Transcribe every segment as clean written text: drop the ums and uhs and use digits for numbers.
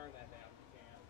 turn that down, you can.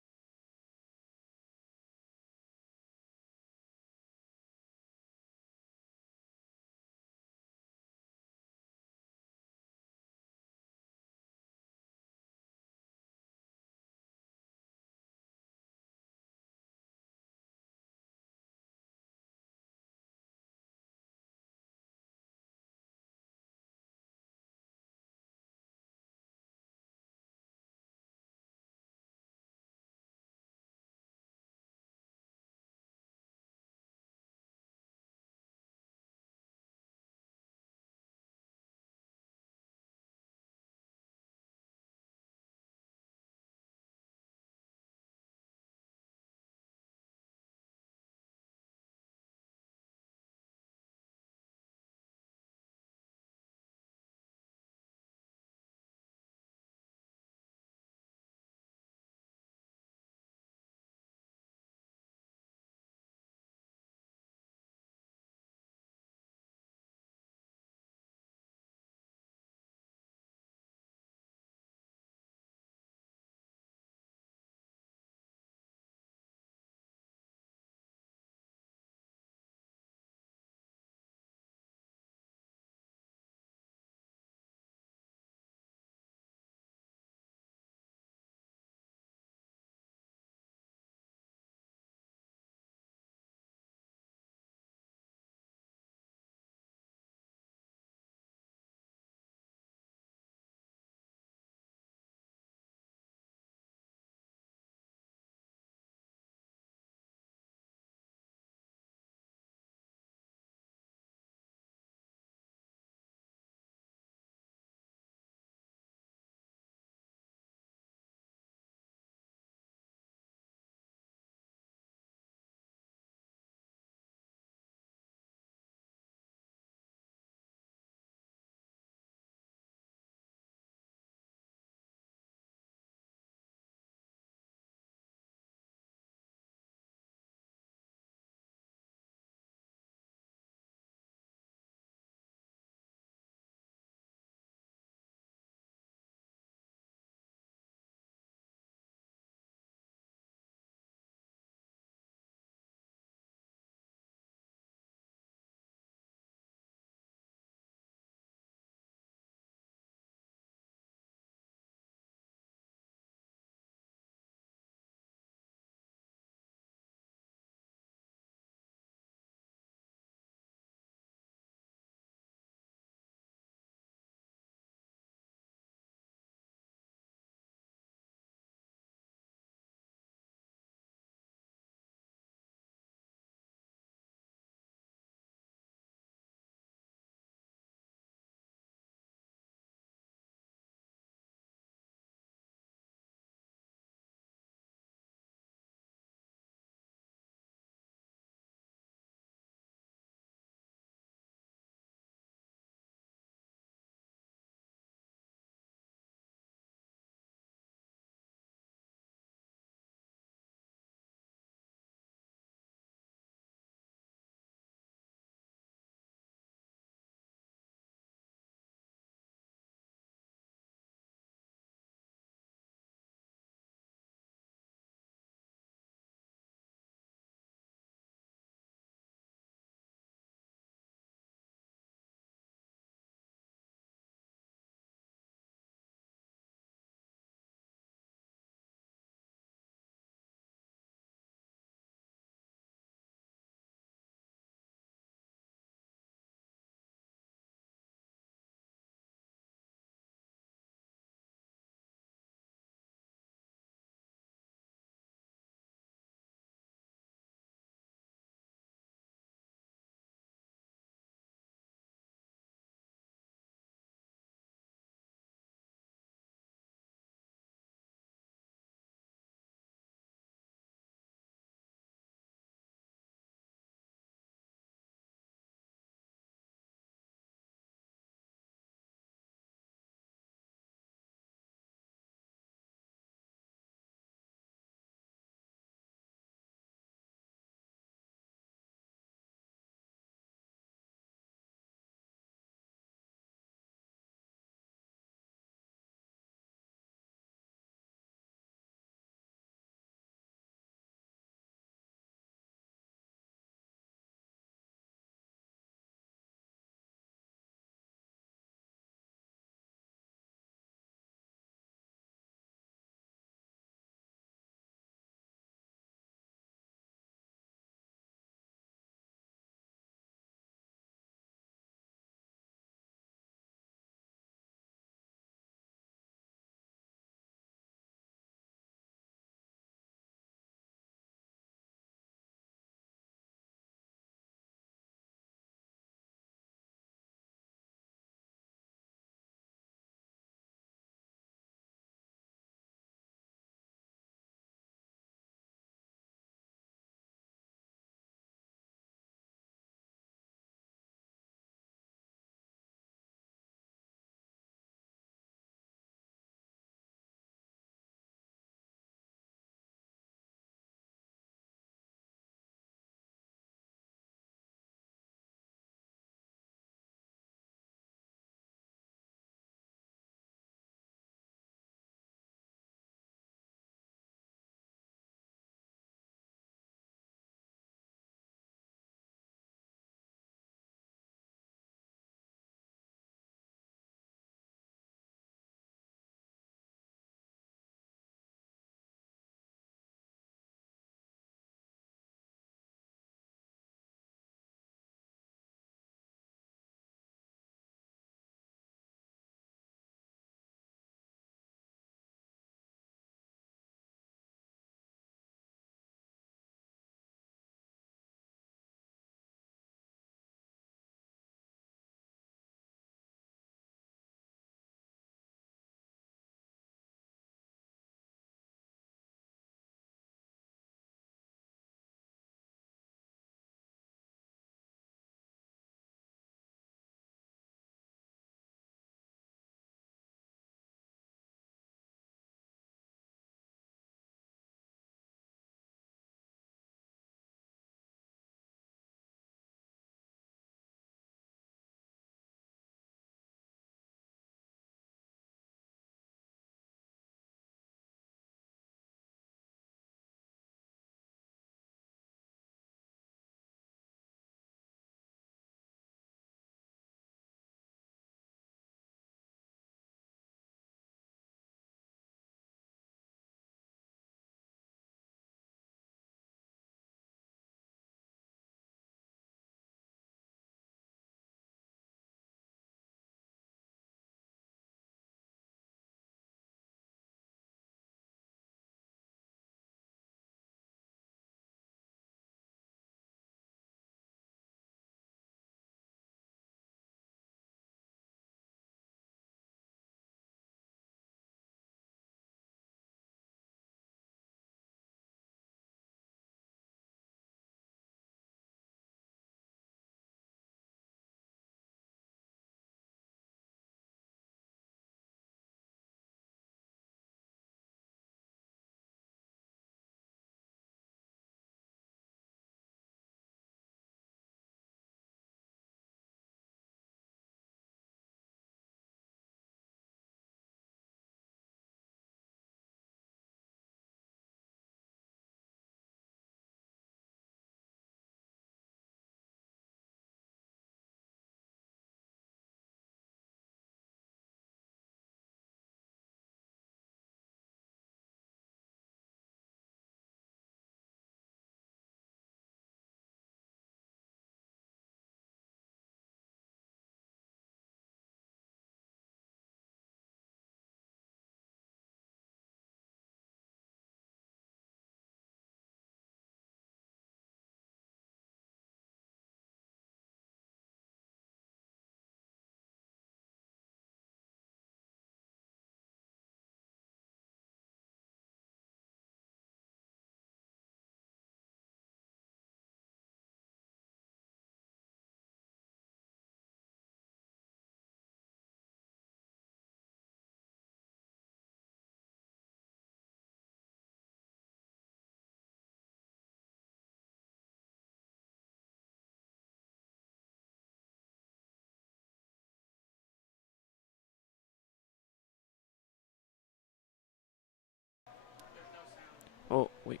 Oh, wait.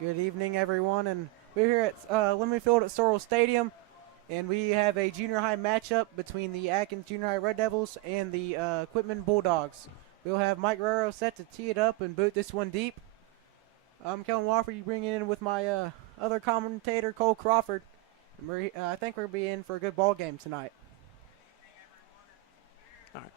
Good evening, everyone, and we're here at Lemon Field at Sorrel Stadium, and we have a junior high matchup between the Atkins Junior High Red Devils and the Quitman Bulldogs. We'll have Mike Guerrero set to tee it up and boot this one deep. I'm Kellen Wofford. You bring it in with my other commentator, Cole Crawford. And I think we're going to be in for a good ball game tonight. All right.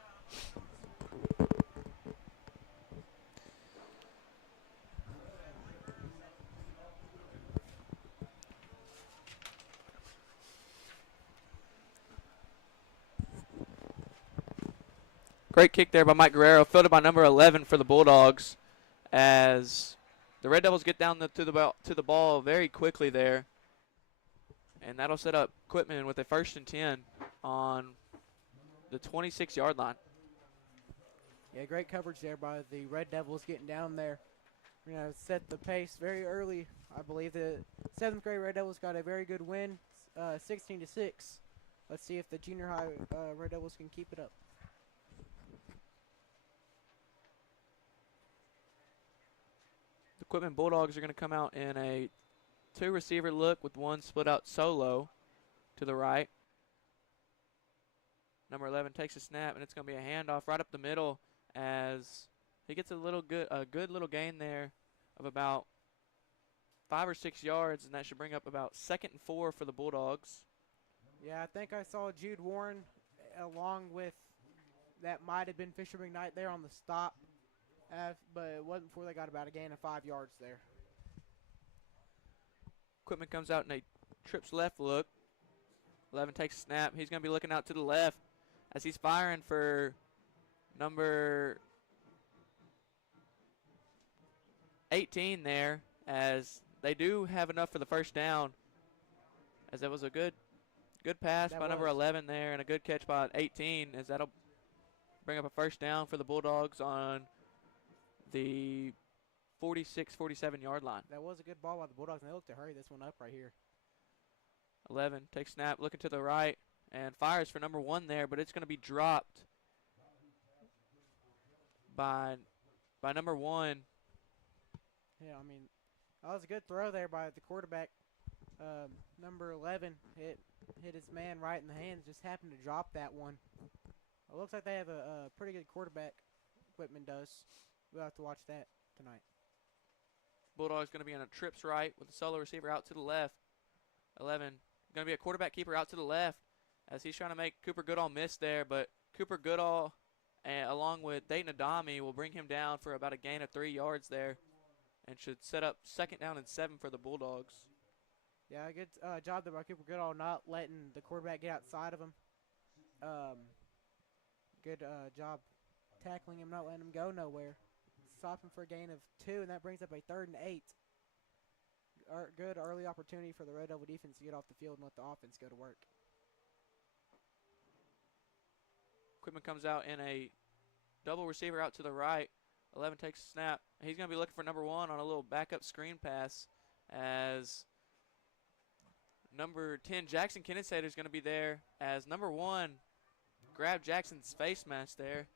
Great kick there by Mike Guerrero, fielded by number 11 for the Bulldogs, as the Red Devils get down to the ball very quickly there, and that'll set up Quitman with a 1st and 10 on the 26-yard line. Yeah, great coverage there by the Red Devils getting down there. We're going to set the pace very early. I believe the 7th grade Red Devils got a very good win, 16-6. Let's see if the junior high Red Devils can keep it up. The Quitman Bulldogs are going to come out in a 2-receiver look with one split out solo to the right. Number 11 takes a snap, and it's going to be a handoff right up the middle as he gets a good little gain there of about 5 or 6 yards, and that should bring up about 2nd and 4 for the Bulldogs. Yeah, I think I saw Jude Warren along with that might have been Fisher McKnight there on the stop, but it wasn't before they got about a gain of 5 yards there. Quitman comes out in a trips left look. 11 takes a snap. He's going to be looking out to the left as he's firing for number 18 there, as they do have enough for the 1st down, as that was a good pass by number 11 there and a good catch by 18, as that'll bring up a 1st down for the Bulldogs on the 46-47 yard line. That was a good ball by the Bulldogs, and they look to hurry this one up right here. 11 takes snap, looking to the right, and fires for number 1 there, but it's going to be dropped by number 1. Yeah, I mean, that was a good throw there by the quarterback. Number 11 hit his man right in the hands, just happened to drop that one. It looks like they have a pretty good quarterback, Quitman does. We'll have to watch that tonight. Bulldogs going to be on a trips right with the solo receiver out to the left. 11 going to be a quarterback keeper out to the left as he's trying to make Cooper Goodall miss there, but Cooper Goodall along with Dayton Adami will bring him down for about a gain of 3 yards there and should set up 2nd down and 7 for the Bulldogs. Yeah, good job there by Cooper Goodall not letting the quarterback get outside of him. Good job tackling him, not letting him go nowhere. Stop him for a gain of 2, and that brings up a 3rd and 8. Good early opportunity for the Red Devil defense to get off the field and let the offense go to work. Quitman comes out in a double receiver out to the right. 11 takes a snap. He's going to be looking for number 1 on a little backup screen pass as number 10, Jackson Kinnisader, is going to be there as number 1 grabbed Jackson's face mask there.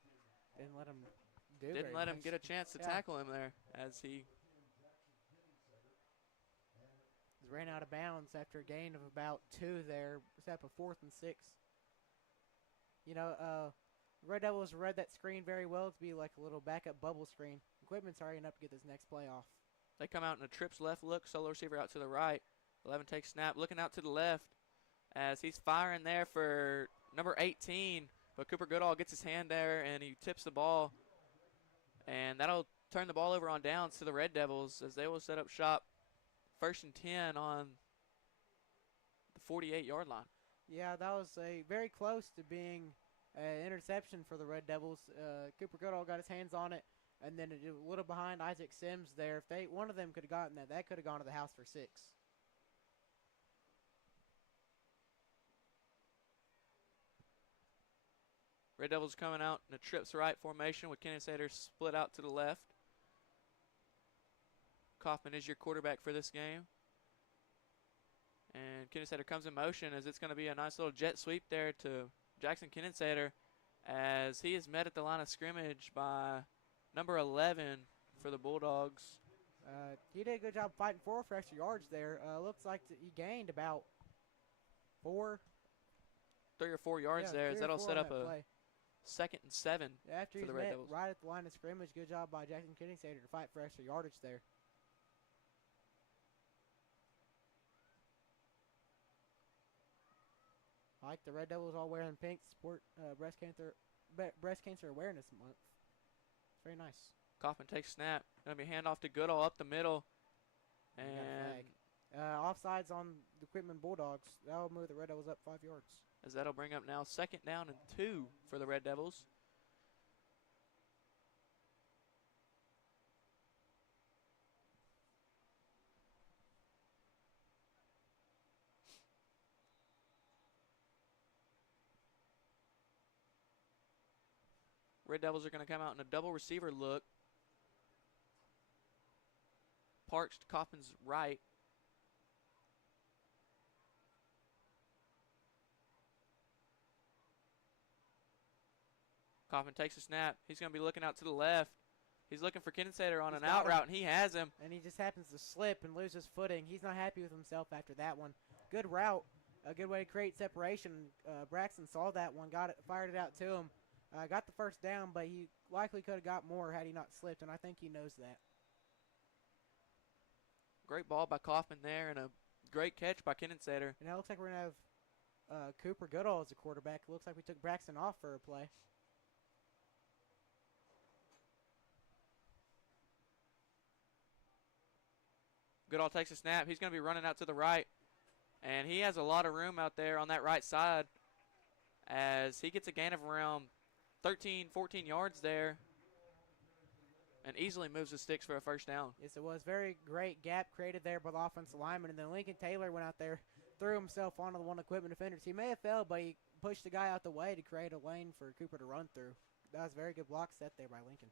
Didn't let him get a chance to tackle him there as he ran out of bounds after a gain of about 2 there. Set up a 4th and 6. You know, Red Devils read that screen very well to be like a little backup bubble screen. Quitman's hurrying up to get this next play off. They come out in a trips left look, solo receiver out to the right. 11 takes snap, looking out to the left as he's firing there for number 18, but Cooper Goodall gets his hand there and he tips the ball, and that'll turn the ball over on downs to the Red Devils as they will set up shop 1st and 10 on the 48-yard line. Yeah, that was very close to being an interception for the Red Devils. Cooper Goodall got his hands on it, and then a little behind Isaac Sims there. If one of them could have gotten that could have gone to the house for 6. Red Devils coming out in a trips right formation with Kinnisader split out to the left. Kaufman is your quarterback for this game. And Kinnisader comes in motion as it's going to be a nice little jet sweep there to Jackson Kinnisader as he is met at the line of scrimmage by number 11 for the Bulldogs. He did a good job fighting for extra yards there. Looks like he gained about 3 or 4 yards there, as that'll set up a play. 2nd and 7 After for he's the Red met Devils. right at the line of scrimmage, good job by Jackson Kenningsater to fight for extra yardage there. I like the Red Devils all wearing pink to support breast cancer awareness month. It's very nice. Kaufman takes snap. Gonna be handoff to Goodall up the middle. And offsides on the Quitman Bulldogs. That'll move the Red Devils up 5 yards. As that'll bring up now 2nd down and 2 for the Red Devils. Red Devils are going to come out in a double receiver look. Parks to Kaufman's right. Kaufman takes a snap. He's going to be looking out to the left. He's looking for Kenningsater on an out route, and he has him. And he just happens to slip and lose his footing. He's not happy with himself after that one. Good route. A good way to create separation. Braxton saw that one, fired it out to him. Got the first down, but he likely could have got more had he not slipped, and I think he knows that. Great ball by Kaufman there, and a great catch by Kenningsater. And now it looks like we're going to have Cooper Goodall as a quarterback. It looks like we took Braxton off for a play. Goodall takes a snap. He's going to be running out to the right, and he has a lot of room out there on that right side as he gets a gain of around 13, 14 yards there and easily moves the sticks for a first down. Yes, it was. Very great gap created there by the offensive lineman, and then Lincoln Taylor went out there, threw himself onto the one of the Quitman defenders. He may have fell, but he pushed the guy out the way to create a lane for Cooper to run through. That was a very good block set there by Lincoln.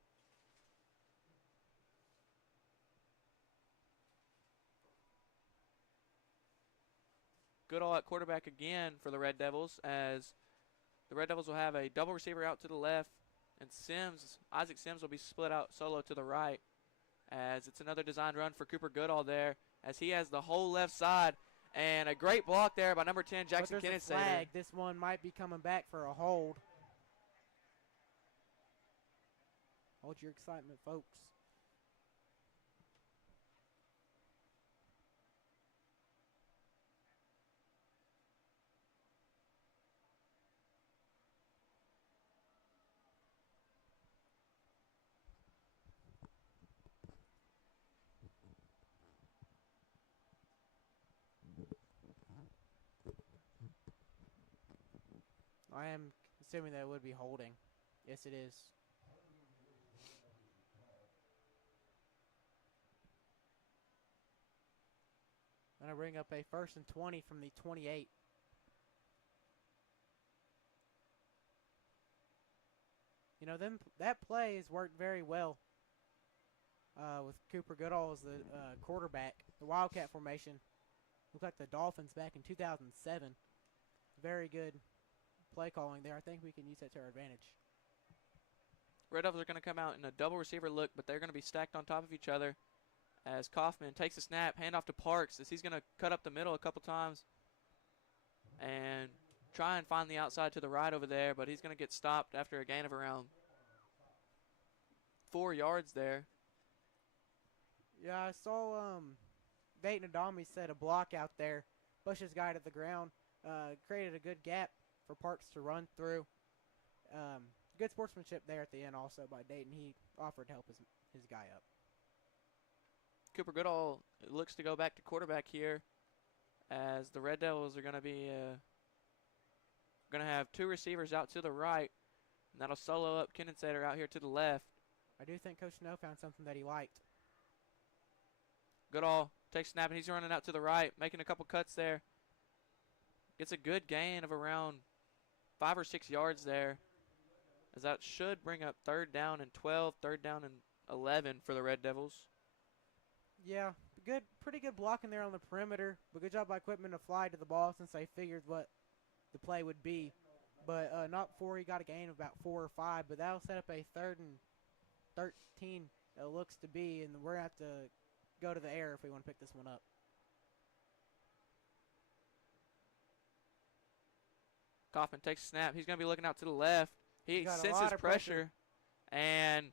Goodall at quarterback again for the Red Devils, as the Red Devils will have a double receiver out to the left, and Isaac Sims will be split out solo to the right, as it's another designed run for Cooper Goodall there, as he has the whole left side, and a great block there by number 10, Jackson Kenningsater. This one might be coming back for a hold. Hold your excitement, folks. I am assuming that it would be holding. Yes, it is. I'm going to bring up a 1st and 20 from the 28. You know, that play has worked very well with Cooper Goodall as the quarterback. The Wildcat formation. Looked like the Dolphins back in 2007. Very good play calling there. I think we can use that to our advantage. Red Devils are going to come out in a double receiver look, but they're going to be stacked on top of each other as Kaufman takes a snap, handoff to Parks as he's going to cut up the middle a couple times and try and find the outside to the right over there, but he's going to get stopped after a gain of around 4 yards there. Yeah, I saw Dayton Adami set a block out there, pushed his guy to the ground, created a good gap for Parks to run through. Good sportsmanship there at the end also by Dayton. He offered to help his guy up. Cooper Goodall looks to go back to quarterback here as the Red Devils are going to be going to have 2 receivers out to the right, and that'll solo up Kenningsater out here to the left. I do think Coach Snow found something that he liked. Goodall takes snap, and he's running out to the right, making a couple cuts there. Gets a good gain of around 5 or 6 yards there, as that should bring up 3rd down and 12, 3rd down and 11 for the Red Devils. Yeah, pretty good blocking there on the perimeter, but good job by Quitman to fly to the ball since they figured what the play would be. But not before he got a gain of about 4 or 5, but that'll set up a 3rd and 13, it looks to be, and we're going to have to go to the air if we want to pick this one up. Kaufman takes a snap. He's going to be looking out to the left. He got a senses lot of pressure, and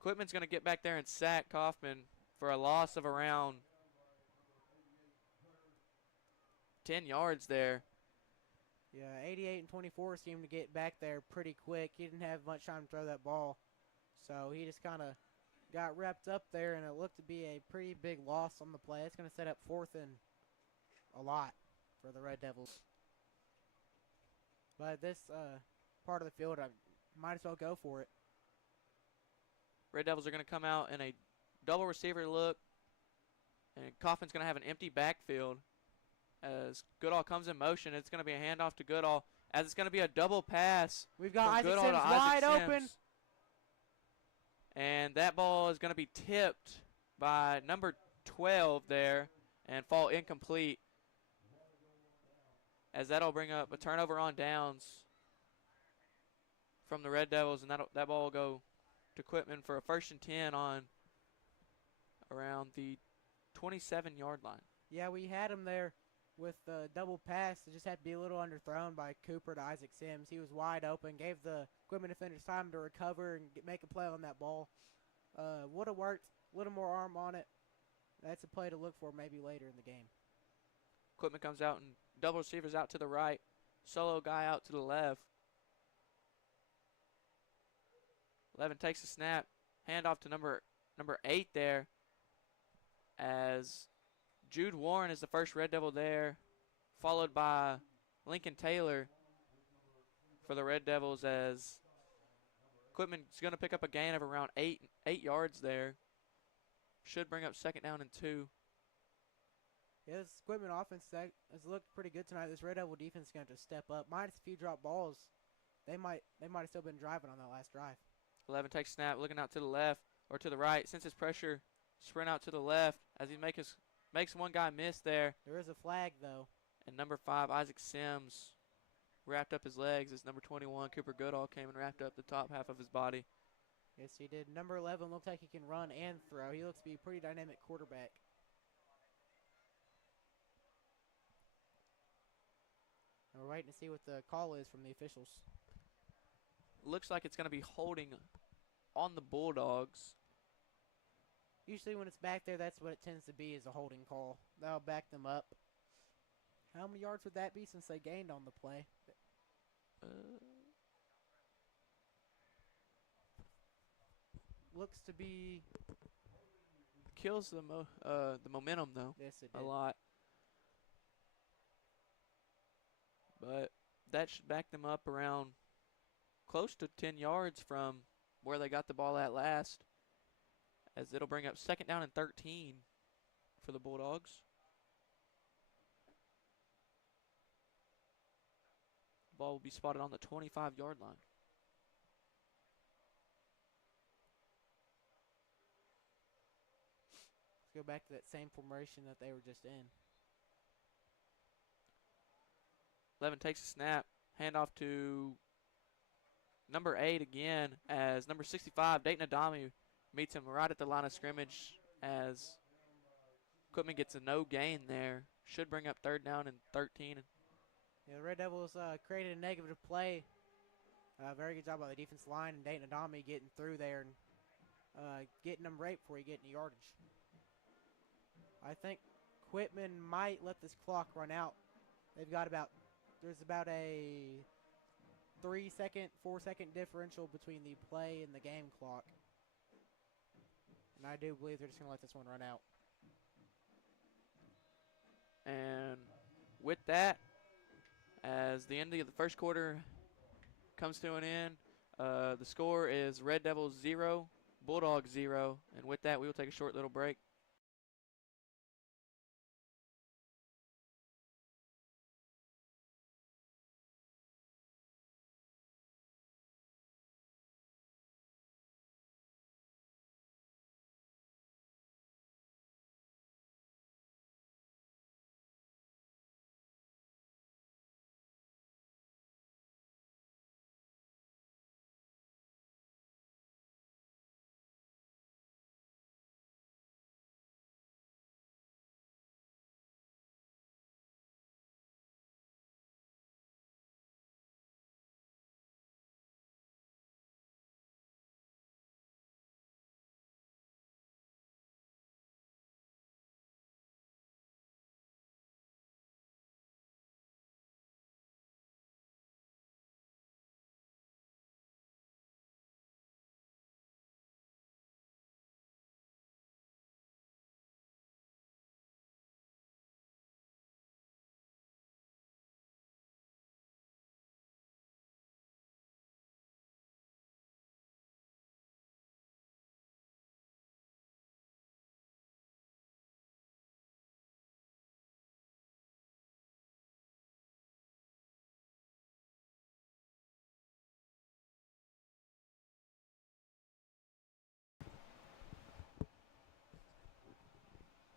Quitman's going to get back there and sack Kaufman for a loss of around 10 yards there. Yeah, 88 and 24 seemed to get back there pretty quick. He didn't have much time to throw that ball, so he just kind of got wrapped up there, and it looked to be a pretty big loss on the play. It's going to set up 4th and a lot for the Red Devils. But this part of the field, I might as well go for it. Red Devils are going to come out in a double receiver look, and Kaufman's going to have an empty backfield. As Goodall comes in motion, it's going to be a handoff to Goodall, as it's going to be a double pass. We've got Isaac Goodall Sims wide open. And that ball is going to be tipped by number 12 there and fall incomplete, as that'll bring up a turnover on downs from the Red Devils, and that ball will go to Quitman for a 1st and 10 on around the 27-yard line. Yeah, we had him there with the double pass. It just had to be a little underthrown by Cooper to Isaac Sims. He was wide open, gave the Quitman defenders time to recover and make a play on that ball. Would have worked, a little more arm on it. That's a play to look for maybe later in the game. Quitman comes out and double receivers out to the right. Solo guy out to the left. 11 takes a snap. Handoff to number 8 there, as Jude Warren is the first Red Devil there, followed by Lincoln Taylor for the Red Devils, as Quitman's going to pick up a gain of around 8 yards there. Should bring up 2nd down and 2. Yeah, this Quitman offense has looked pretty good tonight. This Red Devil defense is going to step up. Minus a few drop balls, they might have still been driving on that last drive. 11 takes snap, looking out to the left or to the right. Senses pressure, sprint out to the left as he makes one guy miss there. There is a flag though. And number 5, Isaac Sims, wrapped up his legs as number 21, Cooper Goodall, came and wrapped up the top half of his body. Yes, he did. Number 11 looks like he can run and throw. He looks to be a pretty dynamic quarterback. We're waiting to see what the call is from the officials. Looks like it's going to be holding on the Bulldogs. Usually when it's back there, that's what it tends to be, is a holding call. That'll back them up. How many yards would that be since they gained on the play? Looks to be... Kills the momentum, though. Yes, it did. A lot. But that should back them up around close to 10 yards from where they got the ball at last, as it'll bring up 2nd down and 13 for the Bulldogs. Ball will be spotted on the 25-yard line. Let's go back to that same formation that they were just in. 11 takes a snap. Handoff to number 8 again, as number 65, Dayton Adami, meets him right at the line of scrimmage, as Quitman gets a no gain there. Should bring up 3rd down and 13. Yeah, the Red Devils created a negative play. Very good job by the defense line and Dayton Adami getting through there and getting them right before you get any yardage. I think Quitman might let this clock run out. There's about a 3-second, 4-second differential between the play and the game clock. And I do believe they're just going to let this one run out. And with that, as the end of the first quarter comes to an end, the score is Red Devils 0, Bulldogs 0. And with that, we will take a short little break.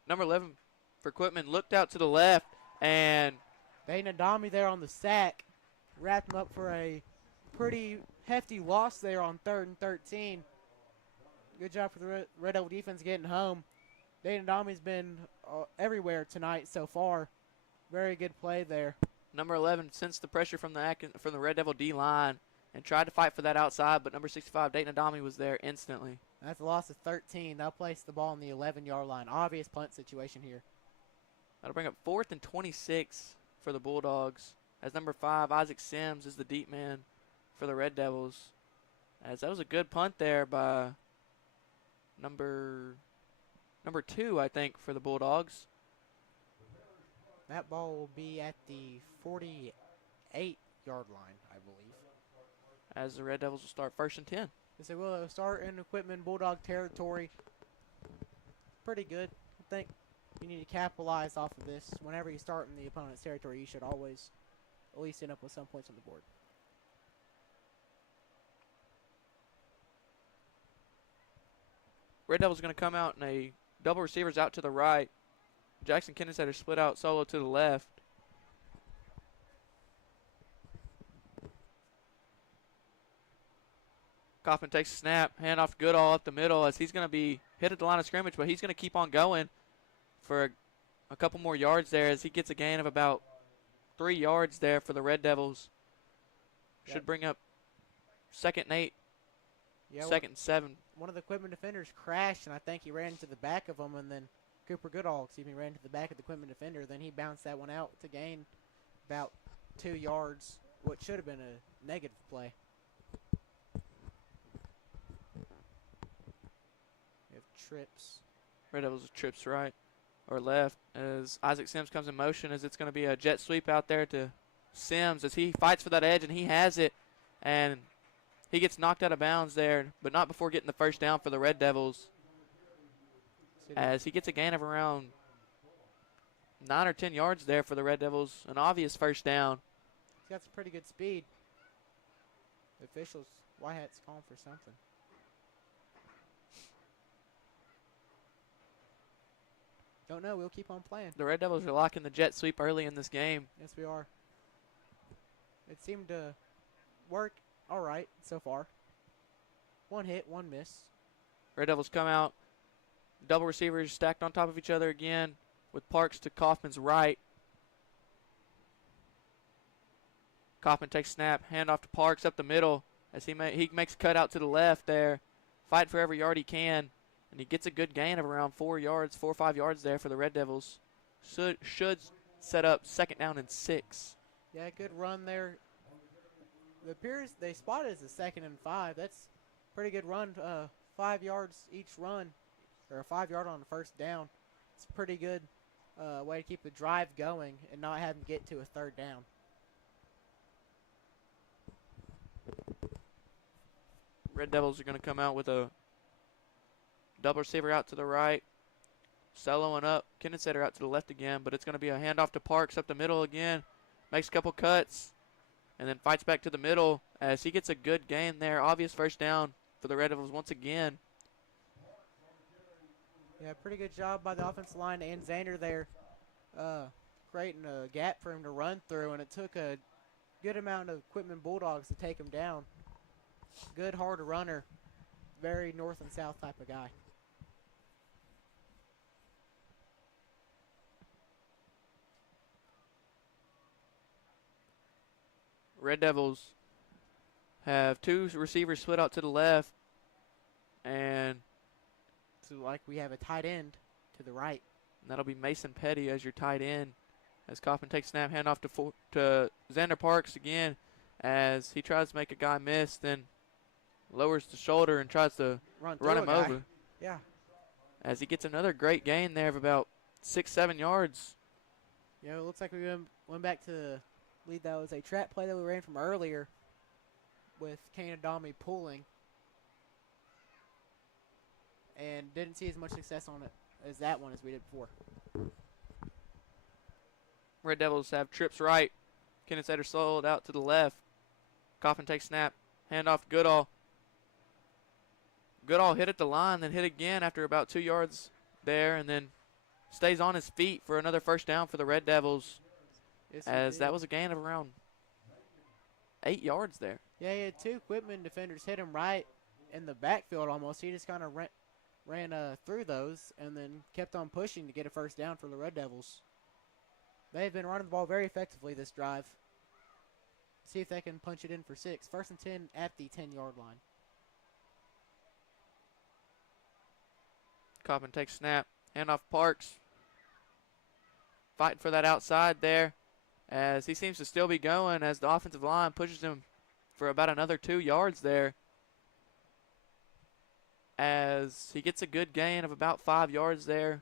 number 11 for Quitman looked out to the left, and Dana Adami there on the sack. Wrapped him up for a pretty hefty loss there on 3rd and 13. Good job for the Red Devil defense getting home. Dana Adami's been everywhere tonight so far. Very good play there. Number 11 sensed the pressure from the Red Devil D line and tried to fight for that outside, but number 65 Dayton Adami was there instantly. That's a loss of 13. They'll place the ball on the 11-yard line. Obvious punt situation here. That'll bring up 4th and 26 for the Bulldogs, as number 5 Isaac Sims is the deep man for the Red Devils. As that was a good punt there by number 2, I think, for the Bulldogs. That ball will be at the 48-yard line, I believe. As the Red Devils will start 1st and 10. Yes, they will start in Quitman Bulldog territory. Pretty good. I think you need to capitalize off of this. Whenever you start in the opponent's territory, you should always at least end up with some points on the board. Red Devils going to come out in a double receivers out to the right. Jackson Kinnisetter split out solo to the left. Kaufman takes a snap, hand off Goodall up the middle as he's going to be hit at the line of scrimmage, but he's going to keep on going for a couple more yards there as he gets a gain of about 3 yards there for the Red Devils. Should bring up 2nd and 8, 2nd and 7. One of the Quitman defenders crashed, and I think he ran into the back of him, and then Cooper Goodall, ran into the back of the Quitman defender. Then he bounced that one out to gain about 2 yards, what should have been a negative play. We have trips. Red Devils trips right or left as Isaac Sims comes in motion, as it's going to be a jet sweep out there to Sims as he fights for that edge, and he has it, and he gets knocked out of bounds there, but not before getting the first down for the Red Devils, as he gets a gain of around 9 or 10 yards there for the Red Devils, an obvious first down. He's got some pretty good speed. The officials, Whitehat's calling for something. Don't know. We'll keep on playing. The Red Devils are locking the jet sweep early in this game. Yes, we are. It seemed to work all right so far. 1 hit, 1 miss. Red Devils come out. Double receivers stacked on top of each other again with Parks to Kaufman's right. Kaufman takes snap, hand off to Parks up the middle as he makes a cut out to the left there. Fight for every yard he can. And he gets a good gain of around 4 or 5 yards there for the Red Devils. Should set up 2nd down and 6. Yeah, good run there. It appears they spotted as a 2nd and 5. That's a pretty good run. 5 yards each run, or a 5-yard on the first down. It's a pretty good way to keep the drive going and not have them get to a 3rd down. Red Devils are going to come out with a double receiver out to the right. Soloing up. Kinnisetter out to the left again, but it's going to be a handoff to Parks up the middle again. Makes a couple cuts and then fights back to the middle as he gets a good gain there. Obvious first down for the Red Devils once again. Yeah, pretty good job by the offensive line and Xander there, creating a gap for him to run through, and it took a good amount of Quitman Bulldogs to take him down. Good, hard runner. Very north and south type of guy. Red Devils have 2 receivers split out to the left, and so like we have a tight end to the right. And that'll be Mason Petty as your tight end. As Kaufman takes snap, handoff to Xander Parks again as he tries to make a guy miss, then lowers the shoulder and tries to run him over. Yeah. As he gets another great gain there of about 6-7 yards. Yeah, it looks like we went back to the lead. That was a trap play that we ran from earlier with Kane Adami pulling. And didn't see as much success on it as that one as we did before. Red Devils have trips right. Kinnisetter sold out to the left. Kaufman takes snap. Handoff to Goodall. Goodall hit at the line, then hit again after about 2 yards there, and then stays on his feet for another first down for the Red Devils, Yes, as that was a gain of around 8 yards there. Yeah, he had 2 Quitman defenders hit him right in the backfield almost. He just kind of ran through those and then kept on pushing to get a first down for the Red Devils. They've been running the ball very effectively this drive. See if they can punch it in for 6. 1st and 10 at the 10-yard line. Quitman takes snap. Handoff Parks. Fighting for that outside there, as he seems to still be going as the offensive line pushes him for about another 2 yards there, as he gets a good gain of about 5 yards there.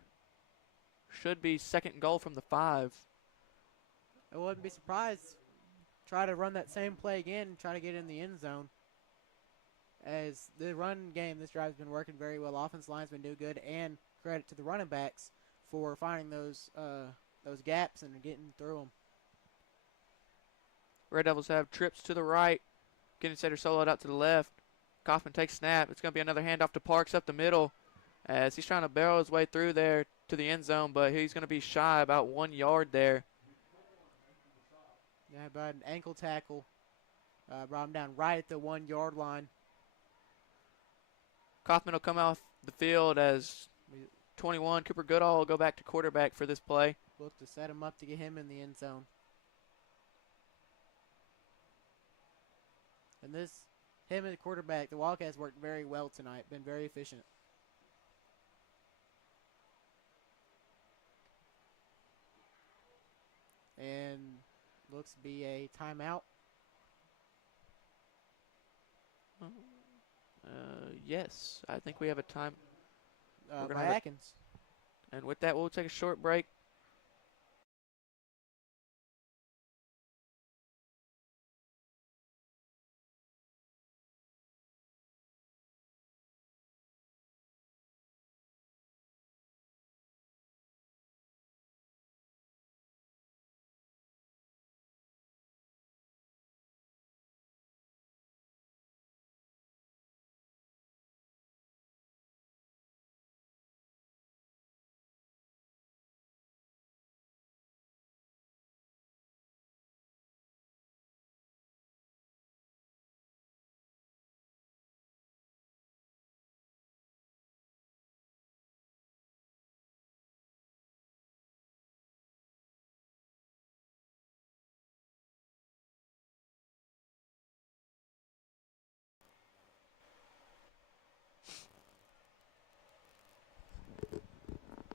Should be 2nd goal from the 5. I wouldn't be surprised. Try to run that same play again and try to get in the end zone. As the run game, this drive's been working very well. Offense line's been doing good, and credit to the running backs for finding those gaps and getting through them. Red Devils have trips to the right. Getting Sater soloed out to the left. Quitman takes snap. It's going to be another handoff to Parks up the middle, as he's trying to barrel his way through there to the end zone, but he's going to be shy about 1 yard there. Yeah, about an ankle tackle. Brought him down right at the 1 yard line. Quitman will come off the field as 21. Cooper Goodall will go back to quarterback for this play. Look to set him up to get him in the end zone. And him and the quarterback, the Wildcats worked very well tonight. Been very efficient. And looks to be a timeout. Yes, I think we have a time. By Atkins. And with that, we'll take a short break.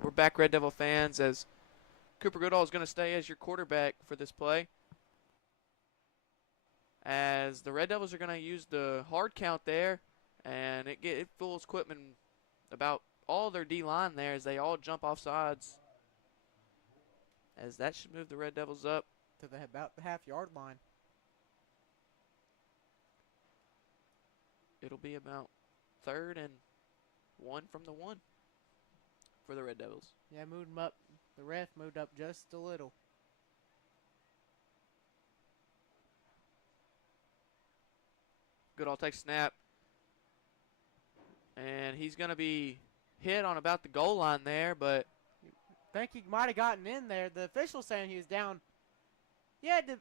We're back, Red Devil fans, as Cooper Goodall is going to stay as your quarterback for this play, as the Red Devils are going to use the hard count there, and it fools Quitman about all their D-line there as they all jump off sides, as that should move the Red Devils up to about the half-yard line. It'll be about 3rd and 1 from the 1 for the Red Devils. Yeah, moved him up. The ref moved up just a little. Goodall takes snap. And he's going to be hit on about the goal line there, but I think he might have gotten in there. The official saying he was down. He had to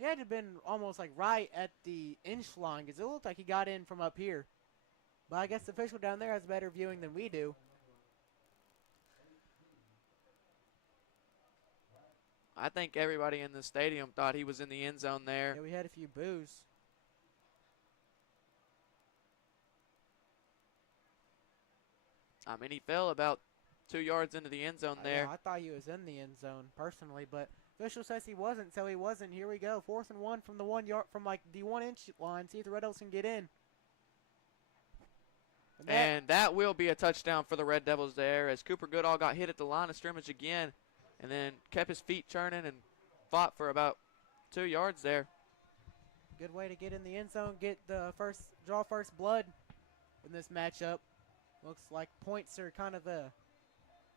have been almost like right at the inch line, because it looked like he got in from up here. But I guess the official down there has better viewing than we do. I think everybody in the stadium thought he was in the end zone there. Yeah, we had a few boos. I mean, he fell about 2 yards into the end zone there. Yeah, I thought he was in the end zone personally, but official says he wasn't, so he wasn't. Here we go, 4th and 1 from the 1 yard, from like the 1 inch line. See if the Red Devils can get in. And that will be a touchdown for the Red Devils there, as Cooper Goodall got hit at the line of scrimmage again, and then kept his feet turning and fought for about 2 yards there. Good way to get in the end zone, draw first blood in this matchup. Looks like points are kind of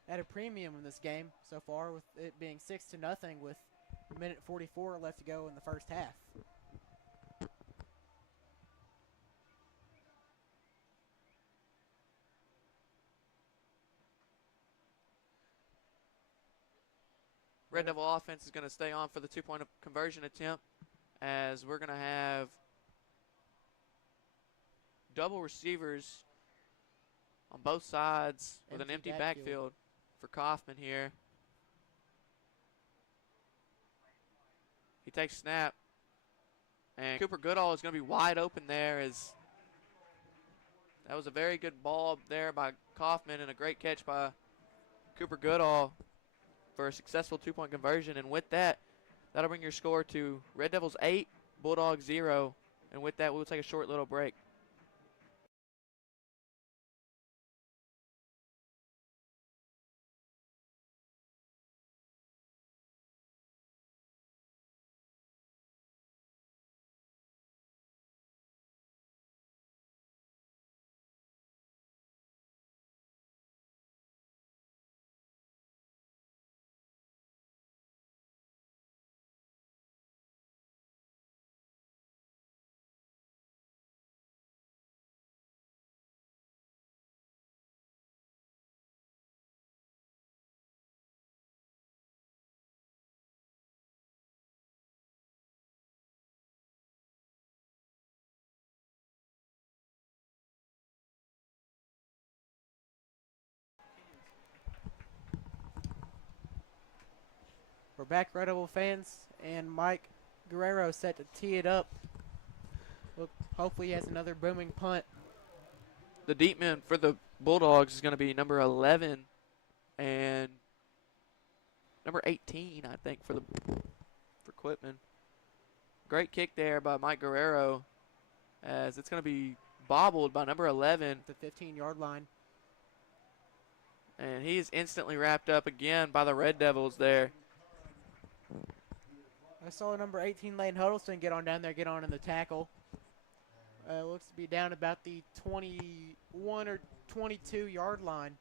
at a premium in this game so far, with it being 6-0 with a minute 44 left to go in the first half. Red Devil offense is going to stay on for the 2-point conversion attempt, as we're going to have double receivers on both sides with an empty backfield for Kaufman here. He takes snap, and Cooper Goodall is going to be wide open there, as that was a very good ball there by Kaufman and a great catch by Cooper Goodall for a successful 2-point conversion. And with that, that'll bring your score to Red Devils 8, Bulldogs 0. And with that, we'll take a short little break. We're back, Red Devil fans, and Mike Guerrero set to tee it up. Look, hopefully he has another booming punt. The deep man for the Bulldogs is going to be number 11 and number 18, I think, for Quitman. Great kick there by Mike Guerrero, as it's going to be bobbled by number 11. The 15-yard line. And he is instantly wrapped up again by the Red Devils there. I saw number 18, Lane Huddleston, get on down there, get on in the tackle. Looks to be down about the 21 or 22-yard line,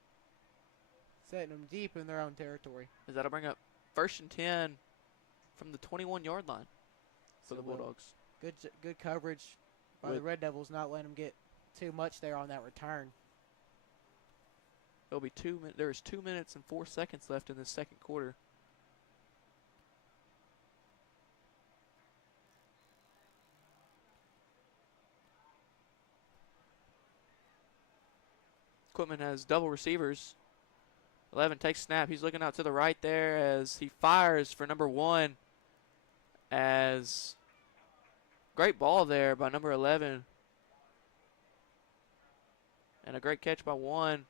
setting them deep in their own territory. As that'll bring up 1st and 10 from the 21-yard line for the Bulldogs. Good coverage by the Red Devils, not letting them get too much there on that return. It'll be there is 2 minutes and 4 seconds left in the second quarter. Quitman has double receivers. 11 takes snap. He's looking out to the right there as he fires for number 1. As great ball there by number 11. And a great catch by 1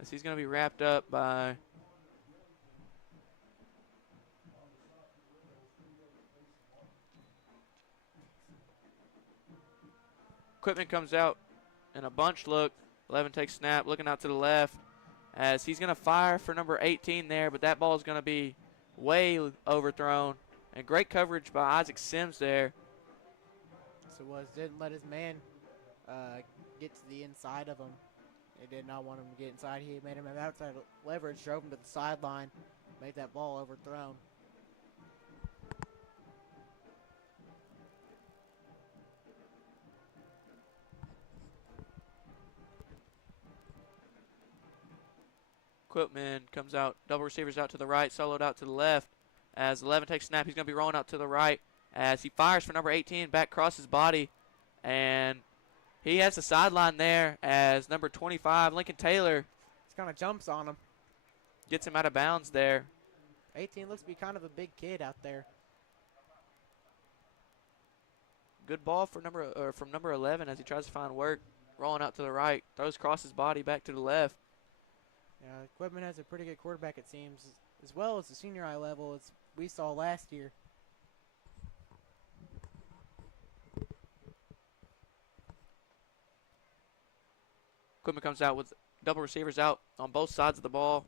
as he's going to be wrapped up by Quitman. Comes out in a bunch look. 11 takes snap, looking out to the left as he's going to fire for number 18 there, but that ball is going to be way overthrown. And great coverage by Isaac Sims there. So didn't let his man get to the inside of him. They did not want him to get inside. He made him have outside leverage, drove him to the sideline, made that ball overthrown. Quitman comes out, double receivers out to the right, soloed out to the left. As 11 takes snap, he's going to be rolling out to the right as he fires for number 18, back across his body. And he has the sideline there as number 25, Lincoln Taylor. Just kind of jumps on him. Gets him out of bounds there. 18 looks to be kind of a big kid out there. Good ball from number 11 as he tries to find work. Rolling out to the right, throws across his body back to the left. Yeah, Quitman has a pretty good quarterback, it seems, as well as the senior high level as we saw last year. Quitman comes out with double receivers out on both sides of the ball.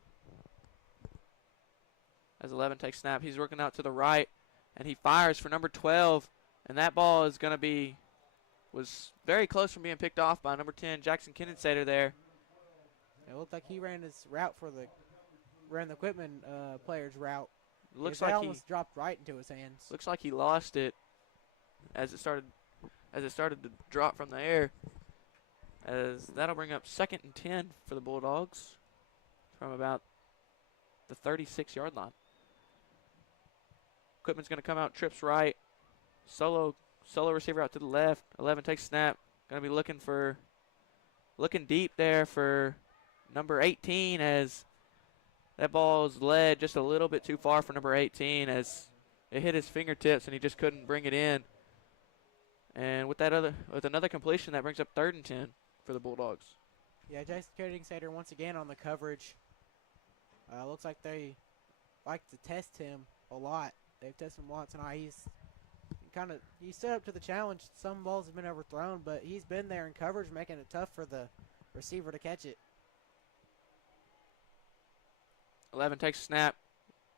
As 11 takes snap, he's working out to the right, and he fires for number 12, and that ball is going to was very close from being picked off by number 10, Jackson Kindensater there. It looked like he ran his route ran the Quitman player's route. Looks like he almost dropped right into his hands. Looks like he lost it as it started to drop from the air. As that'll bring up 2nd and 10 for the Bulldogs from about the 36-yard line. Quitman's going to come out, trips right. Solo receiver out to the left. 11 takes snap. Going to be looking deep there for number 18 as that ball is led just a little bit too far for number 18 as it hit his fingertips and he just couldn't bring it in. And with another completion, that brings up 3rd and 10 for the Bulldogs. Yeah, Jason Koenig-Sater once again on the coverage. Looks like they like to test him a lot. They've tested him a lot tonight. He stood up to the challenge. Some balls have been overthrown, but he's been there in coverage, making it tough for the receiver to catch it. 11 takes a snap,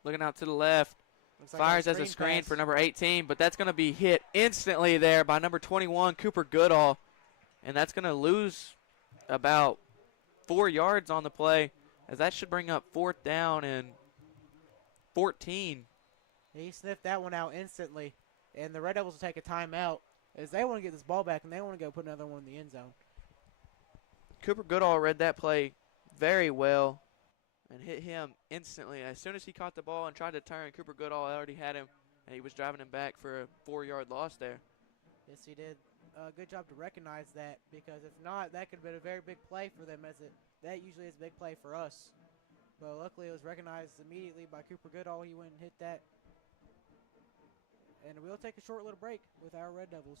looking out to the left. Looks like Fires as a screen pass for number 18, but that's going to be hit instantly there by number 21, Cooper Goodall. And that's going to lose about 4 yards on the play, as that should bring up 4th down and 14. He sniffed that one out instantly, and the Red Devils will take a timeout as they want to get this ball back, and they want to go put another one in the end zone. Cooper Goodall read that play very well and hit him instantly. As soon as he caught the ball and tried to turn, Cooper Goodall already had him, and he was driving him back for a 4-yard loss there. Yes, he did. Good job to recognize that, because if not, that could have been a very big play for them, as that usually is a big play for us. But luckily it was recognized immediately by Cooper Goodall. He went and hit that. And we'll take a short little break with our Red Devils.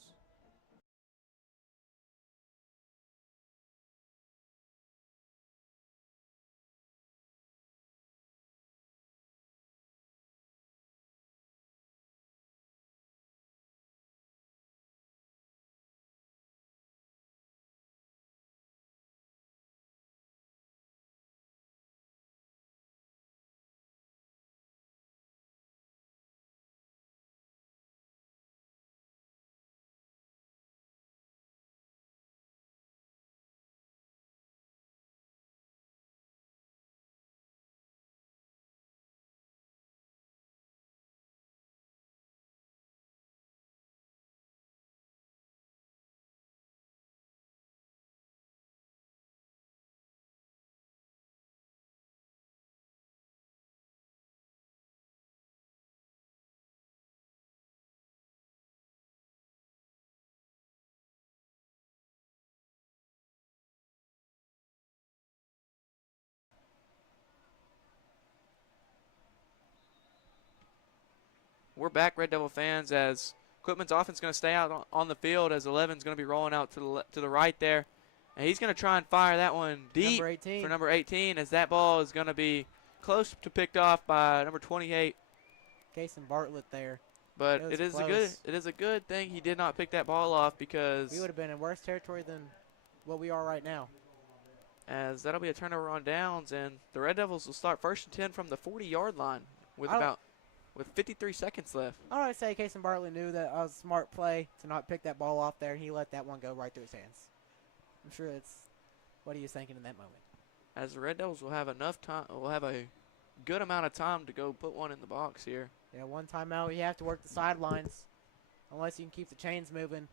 We're back, Red Devil fans, as Quitman's offense is going to stay out on the field, as 11's going to be rolling out to the right there. And he's going to try and fire that one deep for number 18, as that ball is going to be close to picked off by number 28. Kason Bartlett there. But it is a good thing he did not pick that ball off, because we would have been in worse territory than what we are right now. As that'll be a turnover on downs, and the Red Devils will start 1st and 10 from the 40-yard line with 53 seconds left. I want to say Kason Bartlett knew that was a smart play to not pick that ball off there, and he let that one go right through his hands. I'm sure it's what he was thinking in that moment. As the Red Devils will have enough time, will have a good amount of time to go put one in the box here. Yeah, one timeout. You have to work the sidelines, unless you can keep the chains moving.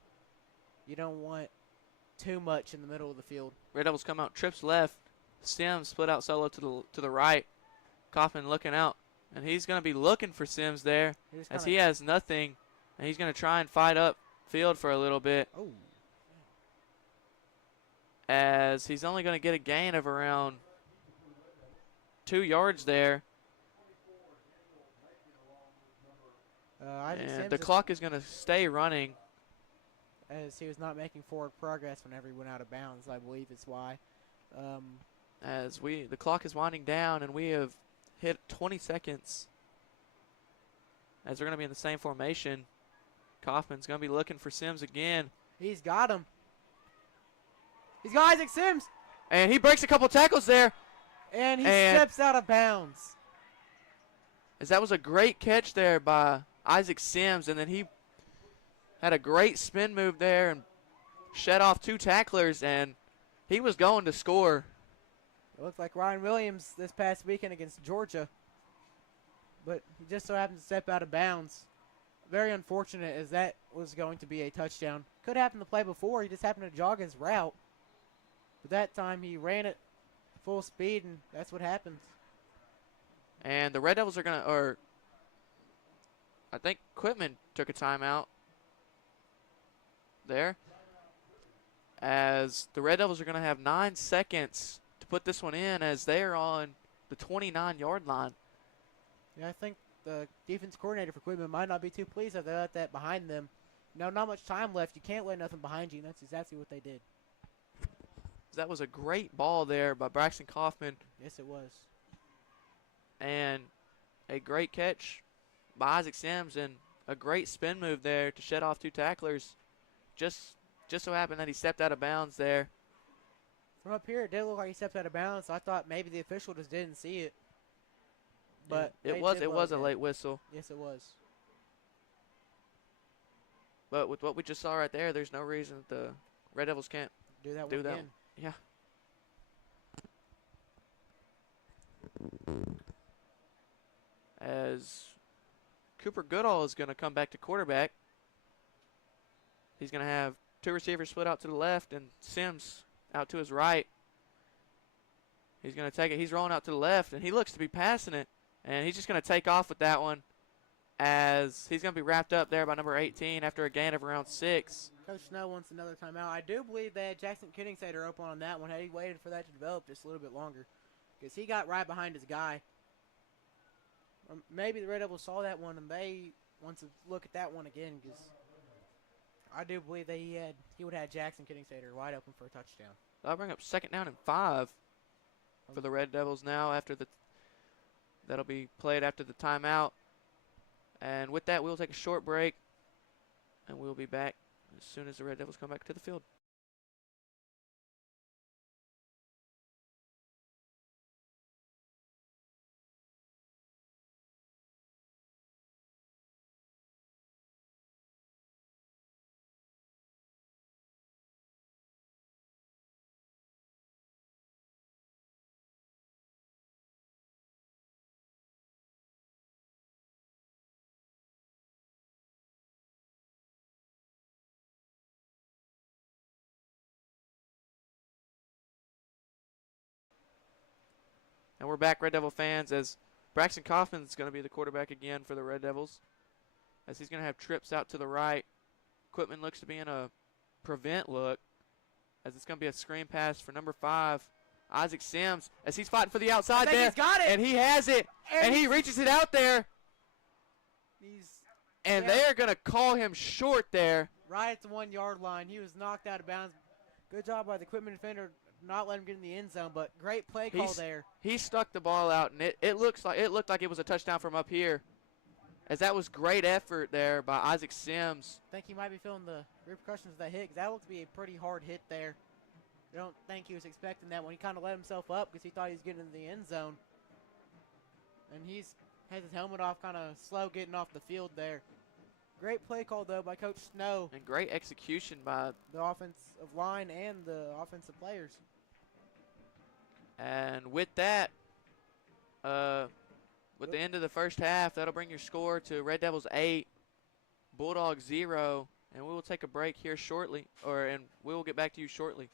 You don't want too much in the middle of the field. Red Devils come out, trips left. Sims split out solo to the right. Kaufman looking out, and he's going to be looking for Sims there, as he has nothing, and he's going to try and fight up field for a little bit. Oh. As he's only going to get a gain of around 2 yards there. And the clock is going to stay running, as he was not making forward progress whenever he went out of bounds. I believe is why. As the clock is winding down, and we have hit 20 seconds. As we're going to be in the same formation, Kaufman's going to be looking for Sims again. He's got him. He's got Isaac Sims. And he breaks a couple tackles there. And he steps out of bounds. As that was a great catch there by Isaac Sims, and then he had a great spin move there and shed off 2 tacklers, and he was going to score. It looked like Ryan Williams this past weekend against Georgia, but he just so happened to step out of bounds. Very unfortunate, as that was going to be a touchdown. Could happen the play before. He just happened to jog his route. But that time he ran it full speed, and that's what happens. And the Red Devils are going to, I think Quitman took a timeout there, as the Red Devils are going to have 9 seconds to put this one in, as they are on the 29-yard line. Yeah, I think the defense coordinator for Quitman might not be too pleased if they let that behind them. Now, not much time left. You can't let nothing behind you, and that's exactly what they did. That was a great ball there by Braxton Kaufman. Yes, it was. And a great catch by Isaac Sims, and a great spin move there to shed off 2 tacklers. Just so happened that he stepped out of bounds there. From up here, it did look like he stepped out of bounds. I thought maybe the official just didn't see it. But yeah, it was a late whistle. Yes, it was. But with what we just saw right there, there's no reason that the Red Devils can't do that do one that. again. Yeah. As Cooper Goodall is going to come back to quarterback. He's going to have 2 receivers split out to the left and Sims out to his right. He's going to take it. He's rolling out to the left, and he looks to be passing it. And he's just going to take off with that one, as he's going to be wrapped up there by number 18 after a gain of around 6. Coach Snow wants another timeout. I do believe they had Jackson Kittingsader open on that one. Had he waited for that to develop just a little bit longer, because he got right behind his guy. Or maybe the Red Devils saw that one and they want to look at that one again, because I do believe that he would have had Jackson Kittingsader wide open for a touchdown. That'll bring up 2nd down and 5 for the Red Devils now after that'll be played after the timeout. And with that, we'll take a short break, and we'll be back as soon as the Red Devils come back to the field. And we're back, Red Devil fans, as Braxton Kaufman is going to be the quarterback again for the Red Devils, as he's going to have trips out to the right. Quitman looks to be in a prevent look, as it's going to be a screen pass for number 5, Isaac Sims, as he's fighting for the outside there. He's got it. And he has it. And he reaches it out there. And they're going to call him short there. Right at the 1-yard line. He was knocked out of bounds. Good job by the Quitman defender not letting him get in the end zone, but great play call there. He stuck the ball out, and it looked like it was a touchdown from up here, as that was great effort there by Isaac Sims. I think he might be feeling the repercussions of that hit, because that looked to be a pretty hard hit there. I don't think he was expecting that when he kind of let himself up, because he thought he was getting into the end zone. And he's has his helmet off, kind of slow getting off the field there. Great play call, though, by Coach Snow. And great execution by the offensive line and the offensive players. And with that, with the end of the first half, that'll bring your score to Red Devils 8, Bulldogs 0. And we will take a break here shortly, and we will get back to you shortly.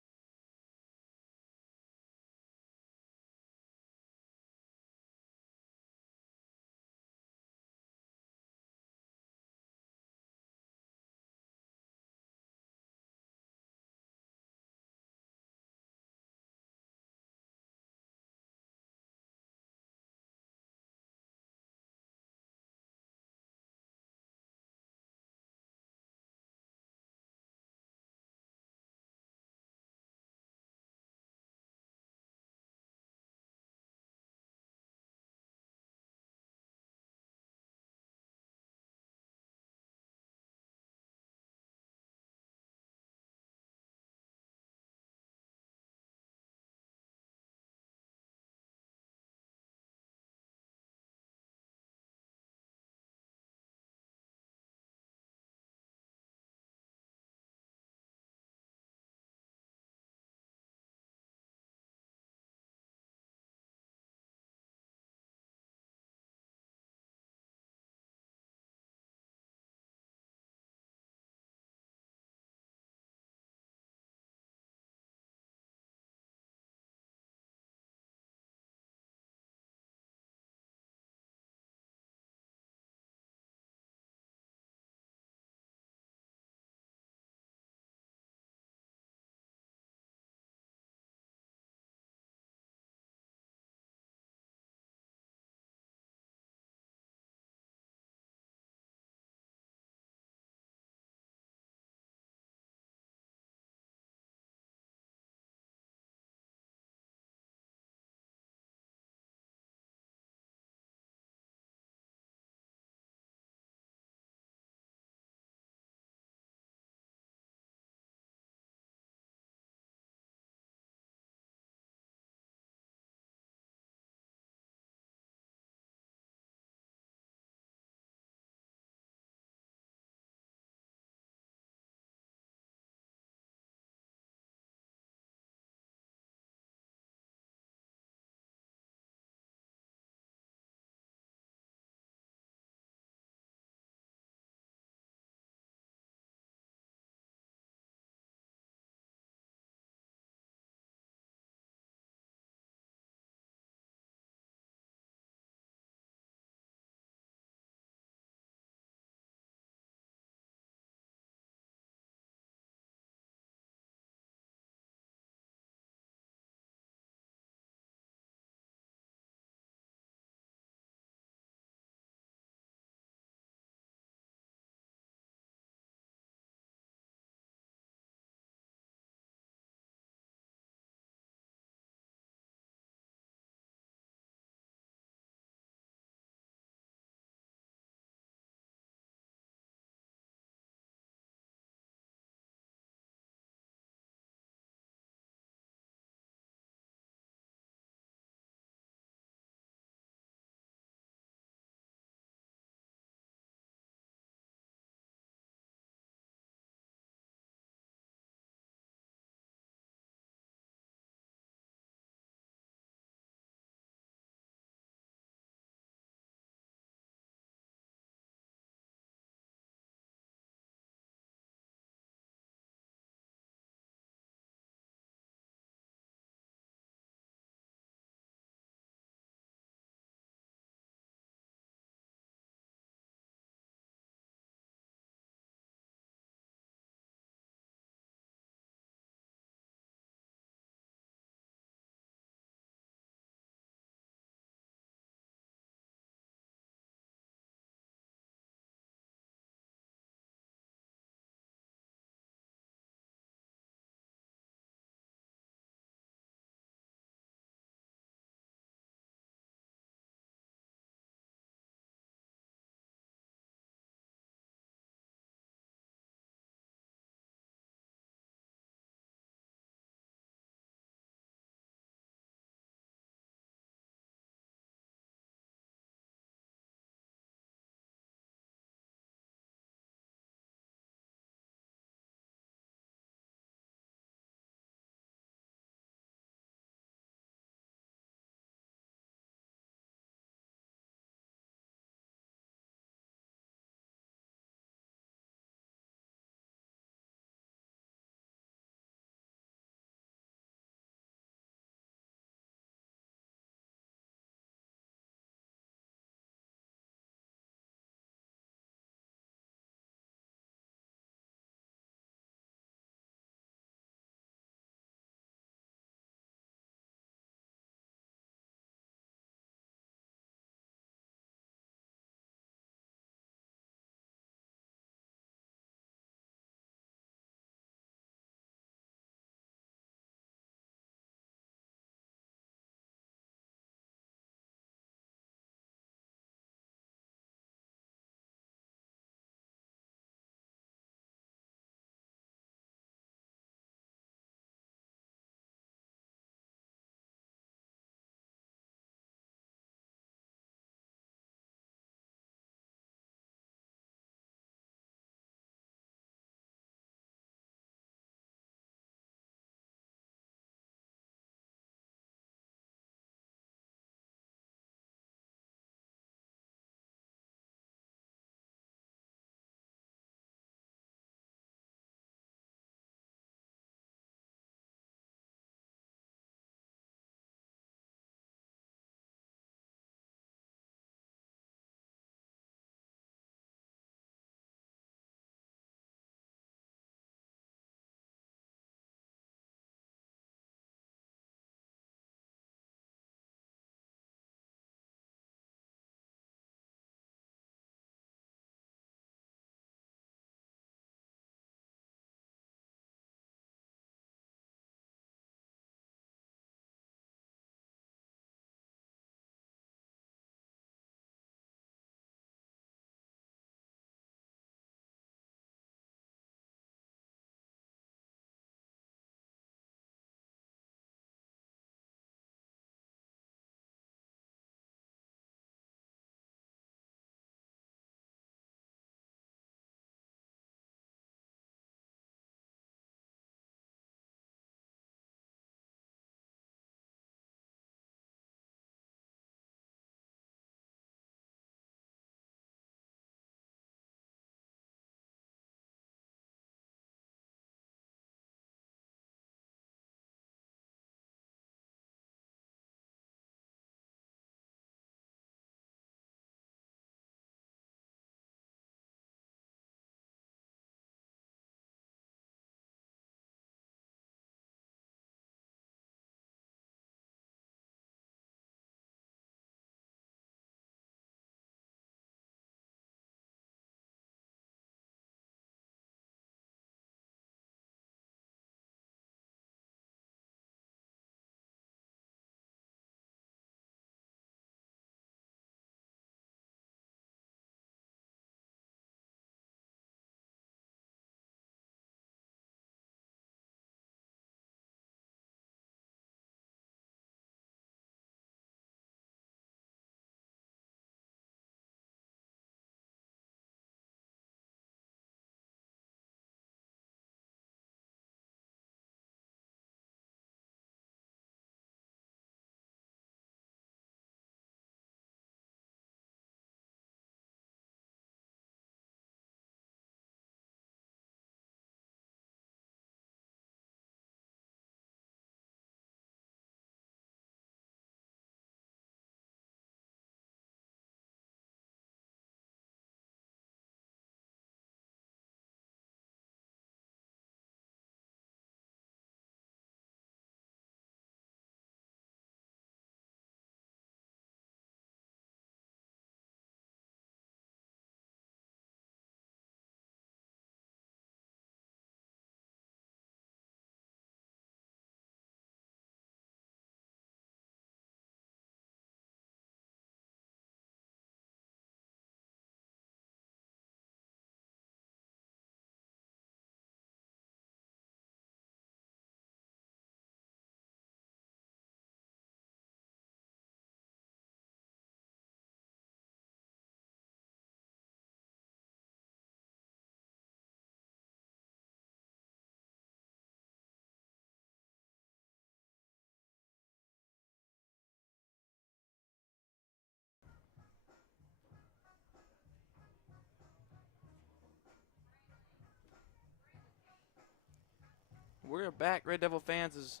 we're back, Red Devil fans, as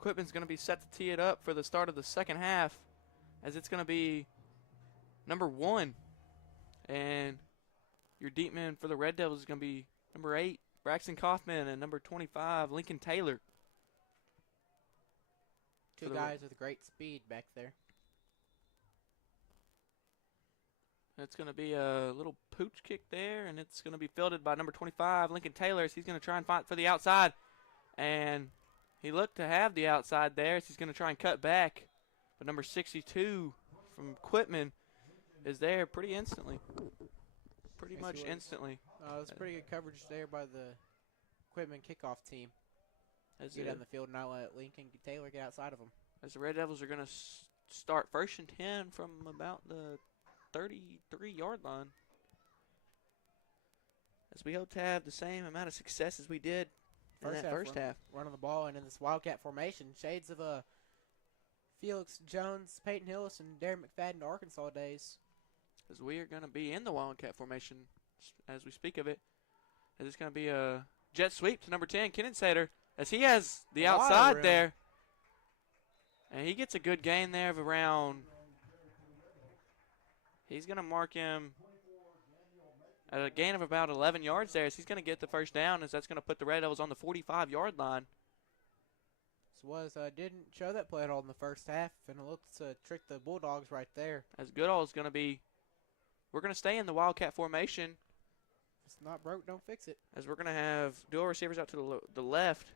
Quitman's going to be set to tee it up for the start of the second half, as it's going to be number 1. And your deep man for the Red Devils is going to be number 8, Braxton Kaufman, and number 25, Lincoln Taylor. Two guys with great speed back there. It's going to be a little pooch kick there, and it's going to be fielded by number 25, Lincoln Taylor. So he's going to try and fight for the outside. And he looked to have the outside there, so he's going to try and cut back. But number 62 from Quitman is there pretty instantly. Pretty much instantly. It's pretty good coverage there by the Quitman kickoff team. Get on the field and not let Lincoln Taylor get outside of him. As the Red Devils are going to start 1st and 10 from about the 33-yard line. As we hope to have the same amount of success as we did in that first half. Running the ball and in this Wildcat formation. Shades of Felix Jones, Peyton Hillis, and Darren McFadden Arkansas days. As we are going to be in the Wildcat formation as we speak of it. As it's going to be a jet sweep to number 10, Kinnensader, as he has the outside there. And he gets a good gain there of around. He's going to mark him at a gain of about 11 yards there. So he's going to get the first down, as that's going to put the Red Devils on the 45-yard line. Didn't show that play at all in the first half, and it looks to trick the Bulldogs right there. As Goodall is going to be, we're going to stay in the Wildcat formation. If it's not broke, don't fix it. As we're going to have dual receivers out to the left.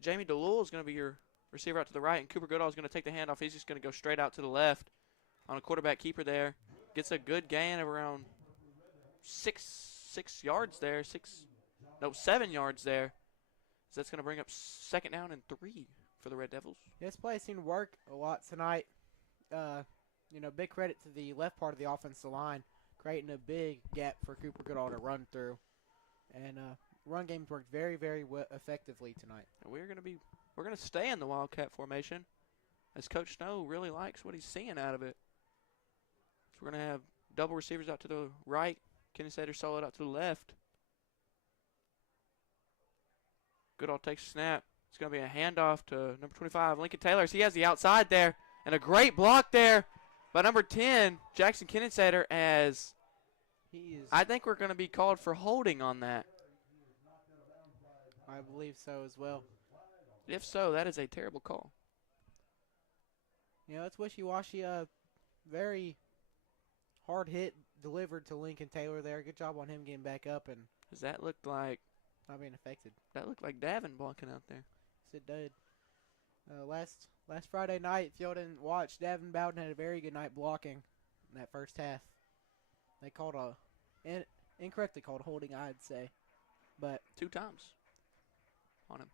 Jamie DeLuel is going to be your receiver out to the right, and Cooper Goodall is going to take the handoff. He's just going to go straight out to the left on a quarterback keeper there. Gets a good gain of around 6 yards there. 7 yards there. So that's going to bring up 2nd down and 3 for the Red Devils. This play seemed to work a lot tonight. Big credit to the left part of the offensive line, creating a big gap for Cooper Goodall to run through. And run games worked very, very effectively tonight. And we're going to stay in the Wildcat formation, as Coach Snow really likes what he's seeing out of it. So we're going to have double receivers out to the right, Kinnensader soloed out to the left. Goodall takes a snap. It's going to be a handoff to number 25, Lincoln Taylor. So he has the outside there, and a great block there by number 10, Jackson Kinnensader, as I think we're going to be called for holding on that. I believe so as well. If so, that is a terrible call. It's wishy-washy. Very hard hit delivered to Lincoln Taylor there. Good job on him getting back up, and Does that look like not being affected. That looked like Davin blocking out there. Yes, it did. Last Friday night, if y'all didn't watch, Davin Bowden had a very good night blocking in that first half. They called incorrectly called holding, I'd say, but 2 times on him.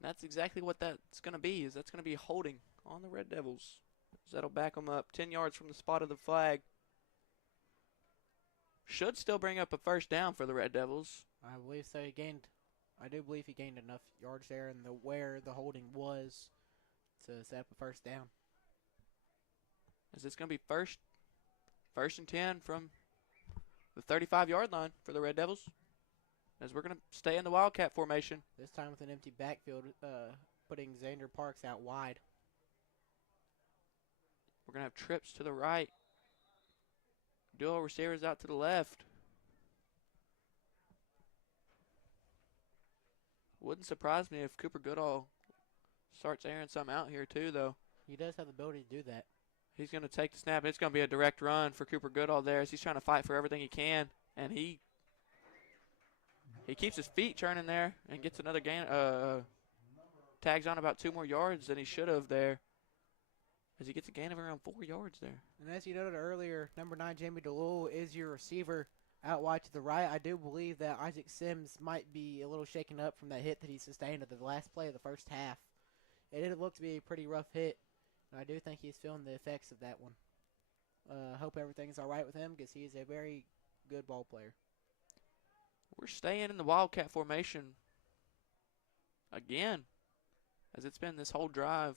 That's exactly what that's going to be. That's going to be holding on the Red Devils. That'll back them up 10 yards from the spot of the flag. Should still bring up a first down for the Red Devils. I believe so. I do believe he gained enough yards there, and where the holding was to set up a first down. Is this going to be first and 10 from the 35-yard line for the Red Devils? As we're going to stay in the Wildcat formation. This time with an empty backfield, putting Xander Parks out wide. We're going to have trips to the right. Dual receivers out to the left. Wouldn't surprise me if Cooper Goodall starts airing some out here too, though. He does have the ability to do that. He's going to take the snap. It's going to be a direct run for Cooper Goodall there as he's trying to fight for everything he can. And he keeps his feet turning there and gets another gain. Tags on about 2 more yards than he should have there, as he gets a gain of around 4 yards there. And as you noted earlier, number 9, Jamie DeLuel, is your receiver out wide to the right. I do believe that Isaac Sims might be a little shaken up from that hit that he sustained at the last play of the first half. It did look to be a pretty rough hit, and I do think he's feeling the effects of that one. Hope everything's all right with him, because he is a very good ball player. We're staying in the Wildcat formation again, as it's been this whole drive.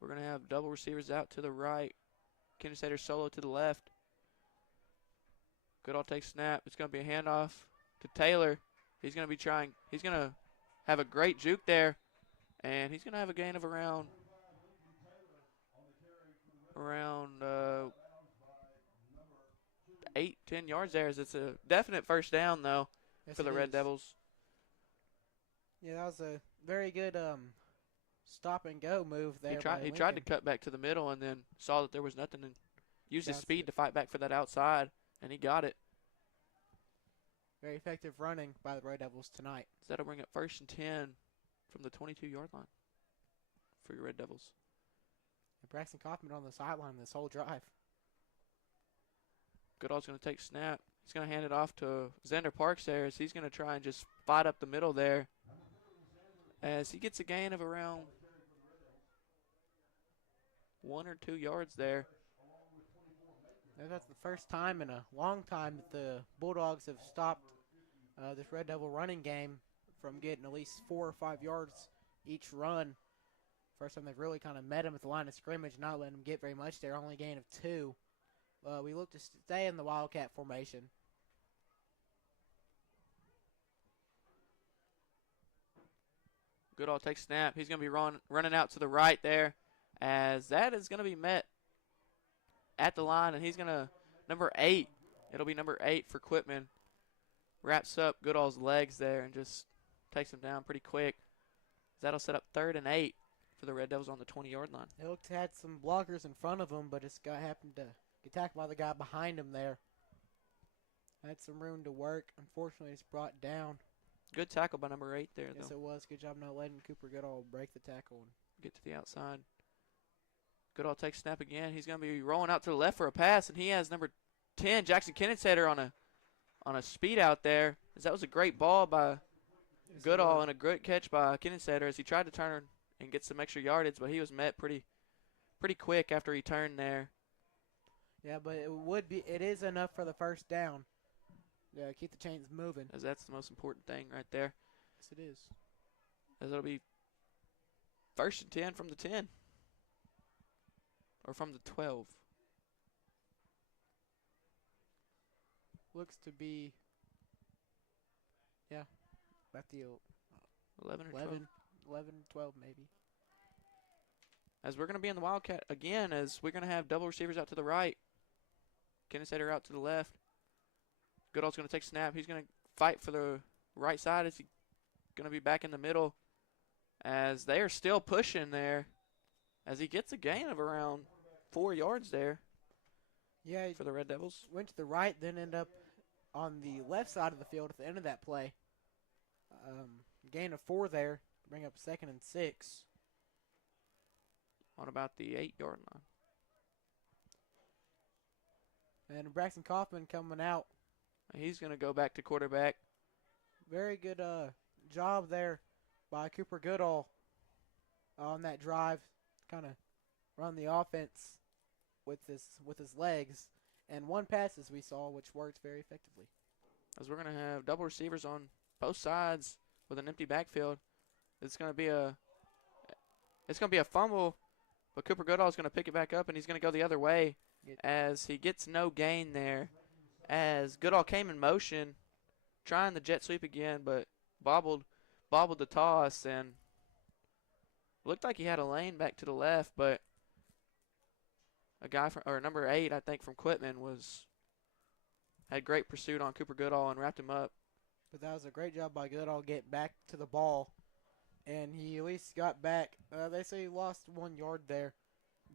We're going to have double receivers out to the right. Kinnensader solo to the left. Goodall takes snap. It's going to be a handoff to Taylor. He's going to be trying. He's going to have a great juke there. And he's going to have a gain of around 8-10 yards there. As it's a definite first down, though, Yes, for the it Red is. Devils. Yeah, that was a very good stop and go move there. He tried to cut back to the middle and then saw that there was nothing and used his speed to fight back for that outside, and he got it. Very effective running by the Red Devils tonight. So that'll bring up 1st and 10 from the 22-yard line for your Red Devils. And Braxton Kaufman on the sideline this whole drive. Goodall's going to take snap. He's going to hand it off to Xander Parks there as he's going to try and just fight up the middle there as he gets a gain of around 1 or 2 yards there. That's the first time in a long time that the Bulldogs have stopped this Red Devil running game from getting at least 4 or 5 yards each run. First time they've really kind of met him at the line of scrimmage, not letting him get very much there, only a gain of 2. We look to stay in the Wildcat formation. Goodall takes snap. He's going to be running out to the right there as that is going to be met at the line, and he's going to, number 8, it'll be number 8 for Quitman. Wraps up Goodall's legs there and just takes him down pretty quick. That'll set up 3rd and 8 for the Red Devils on the 20-yard line. They looked had some blockers in front of him, but this guy happened to get tackled by the guy behind him there. Had some room to work. Unfortunately, it's brought down. Good tackle by number 8 there, Yes, though. it was. Good job not letting Cooper Goodall break the tackle. Get to the outside. Goodall takes snap again. He's going to be rolling out to the left for a pass, and he has number 10, Jackson Kinnensetter, on a speed out there. As that was a great ball by Goodall and a great catch by Kinnensetter as he tried to turn and get some extra yardage, but he was met pretty quick after he turned there. Yeah, but it is enough for the first down. Yeah, keep the chains moving. As that's the most important thing right there. Yes, it is. As it'll be 1st and 10 from the 10. Or from the 12. Looks to be, yeah, about the 11 or 12. 11, 12 maybe. As we're going to be in the Wildcat again, as we're going to have double receivers out to the right. Kinnensetter out to the left. Goodall's going to take a snap. He's going to fight for the right side. Is he going to be back in the middle? As they are still pushing there. As he gets a gain of around 4 yards there. Yeah, for the Red Devils. Went to the right, then ended up on the left side of the field at the end of that play. Gain of 4 there. Bring up 2nd and 6. On about the 8-yard line. And Braxton Kaufman coming out. He's going to go back to quarterback. Very good job there by Cooper Goodall on that drive. Kind of run the offense with his legs. And 1 pass, as we saw, which worked very effectively. As we're going to have double receivers on both sides with an empty backfield. It's going to be a fumble, but Cooper Goodall is going to pick it back up, and he's going to go the other way as he gets no gain there. As Goodall came in motion, trying the jet sweep again, but bobbled the toss and looked like he had a lane back to the left, but a guy number 8, I think, from Quitman had great pursuit on Cooper Goodall and wrapped him up. But that was a great job by Goodall getting back to the ball, and he at least got back. They say he lost 1 yard there.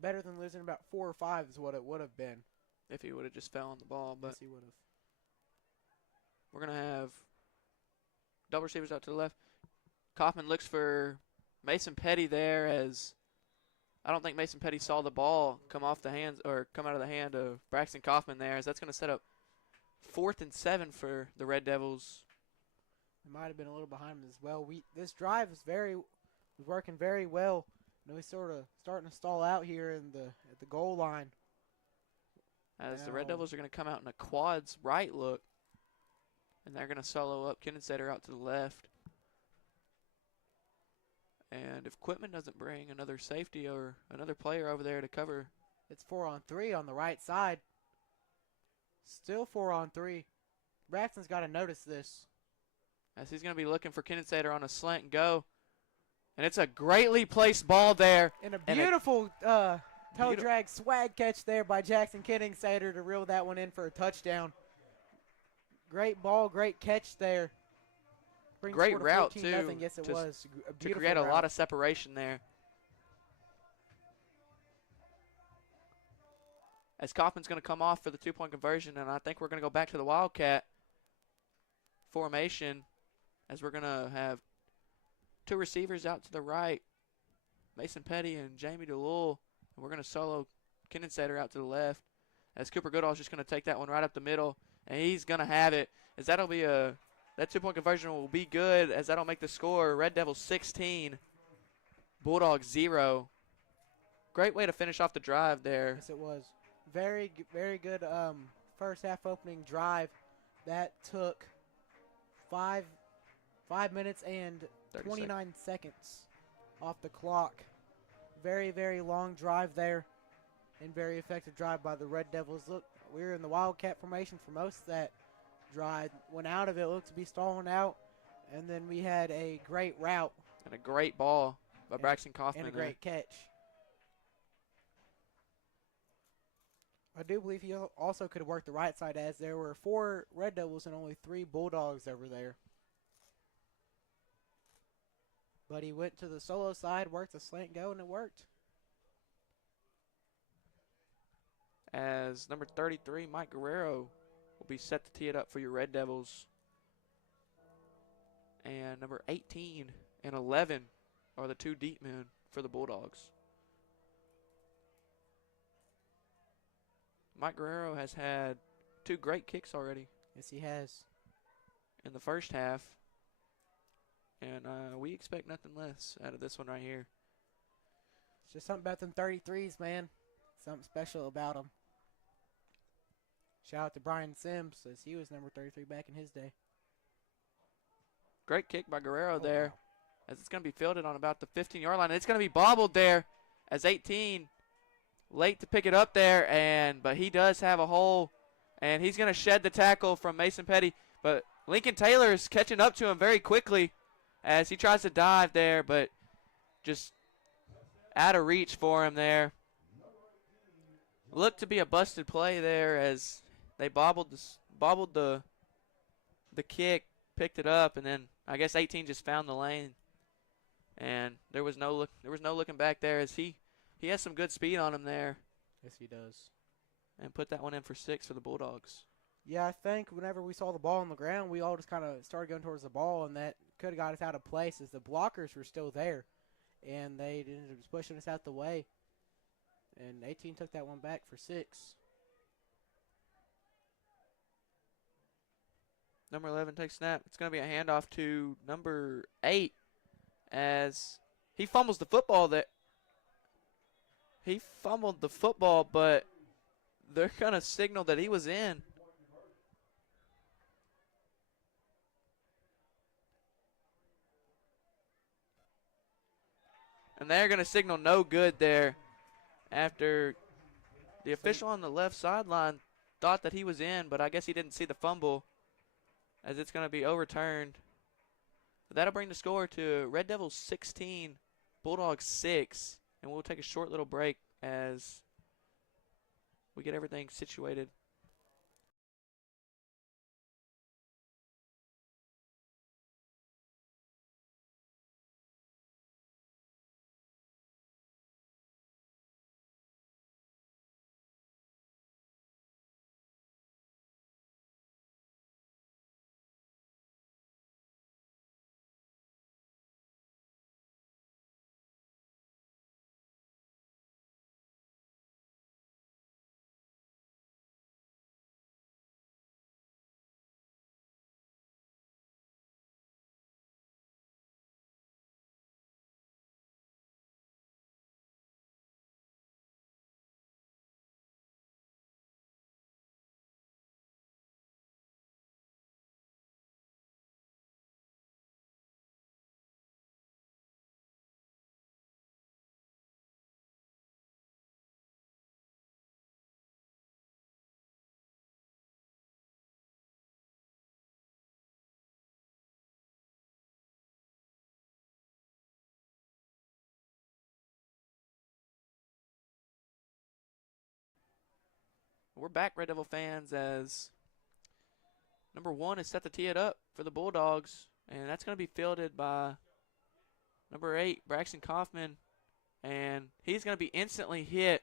Better than losing about 4 or 5 is what it would have been. If he would have just fell on the ball. But yes, he would have. We're going to have double receivers out to the left. Kaufman looks for Mason Petty there, as I don't think Mason Petty saw the ball come out of the hand of Braxton Kaufman there, as that's going to set up 4th and 7 for the Red Devils. It might have been a little behind him as well. This drive is working very well. You know, he's sort of starting to stall out here at the goal line. As the Red Devils are going to come out in a quads right look, and they're going to solo up Kinnensetter out to the left. And if Quitman doesn't bring another safety or another player over there to cover. It's 4-on-3 on the right side. Still 4-on-3. Braxton's got to notice this. As he's going to be looking for Kinsater on a slant and go. And it's a greatly placed ball there. And a beautiful toe drag swag catch there by Jackson Kinsater to reel that one in for a touchdown. Great ball, great catch there. Brings great route, too. Nothing. Yes, it was. A to create a lot of separation there. As Kaufman's going to come off for the two-point conversion, and I think we're going to go back to the Wildcat formation as we're going to have two receivers out to the right, Mason Petty and Jamie DeLull, and we're going to solo Kinsater out to the left as Cooper Goodall's just going to take that one right up the middle, and he's going to have it as that'll be that two-point conversion will be good as that'll make the score Red Devils 16, Bulldogs 0. Great way to finish off the drive there. Yes, it was. Very, very good first half opening drive. That took 5 minutes and 29 seconds off the clock. Very, very long drive there and very effective drive by the Red Devils. Look, we were in the Wildcat formation for most of that drive. Went out of it, looked to be stalling out, and then we had a great route. And a great ball by Braxton Kaufman. And a great catch. I do believe he also could have worked the right side as there were 4 Red Devils and only 3 Bulldogs over there. But he went to the solo side, worked a slant go, and it worked. As number 33, Mike Guerrero, will be set to tee it up for your Red Devils. And number 18 and 11 are the 2 deep men for the Bulldogs. Mike Guerrero has had 2 great kicks already. Yes, he has. In the first half. And we expect nothing less out of this one right here. It's just something about them 33s, man. Something special about them. Shout out to Brian Sims, as he was number 33 back in his day. Great kick by Guerrero there. Wow. As it's going to be fielded on about the 15-yard line. And it's going to be bobbled there as 18 late to pick it up there. But he does have a hole. And he's going to shed the tackle from Mason Petty. But Lincoln Taylor is catching up to him very quickly as he tries to dive there. But just out of reach for him there. Looked to be a busted play there as they bobbled the kick, picked it up, and then I guess 18 just found the lane, and there was no looking back there as he has some good speed on him there. Yes, he does. And put that one in for 6 for the Bulldogs. Yeah, I think whenever we saw the ball on the ground, we all just kind of started going towards the ball, and that could have got us out of place as the blockers were still there, and they ended up pushing us out the way. And 18 took that one back for 6. Number 11 takes snap. It's going to be a handoff to number 8 as he fumbles the football there. He fumbled the football, but they're going to signal that he was in. And they're going to signal no good there after the official on the left sideline thought that he was in, but I guess he didn't see the fumble as it's going to be overturned. That'll bring the score to Red Devils 16, Bulldogs 6, and we'll take a short little break as we get everything situated. We're back, Red Devil fans, as number 1 is set to tee it up for the Bulldogs, and that's going to be fielded by number 8, Braxton Kaufman, and he's going to be instantly hit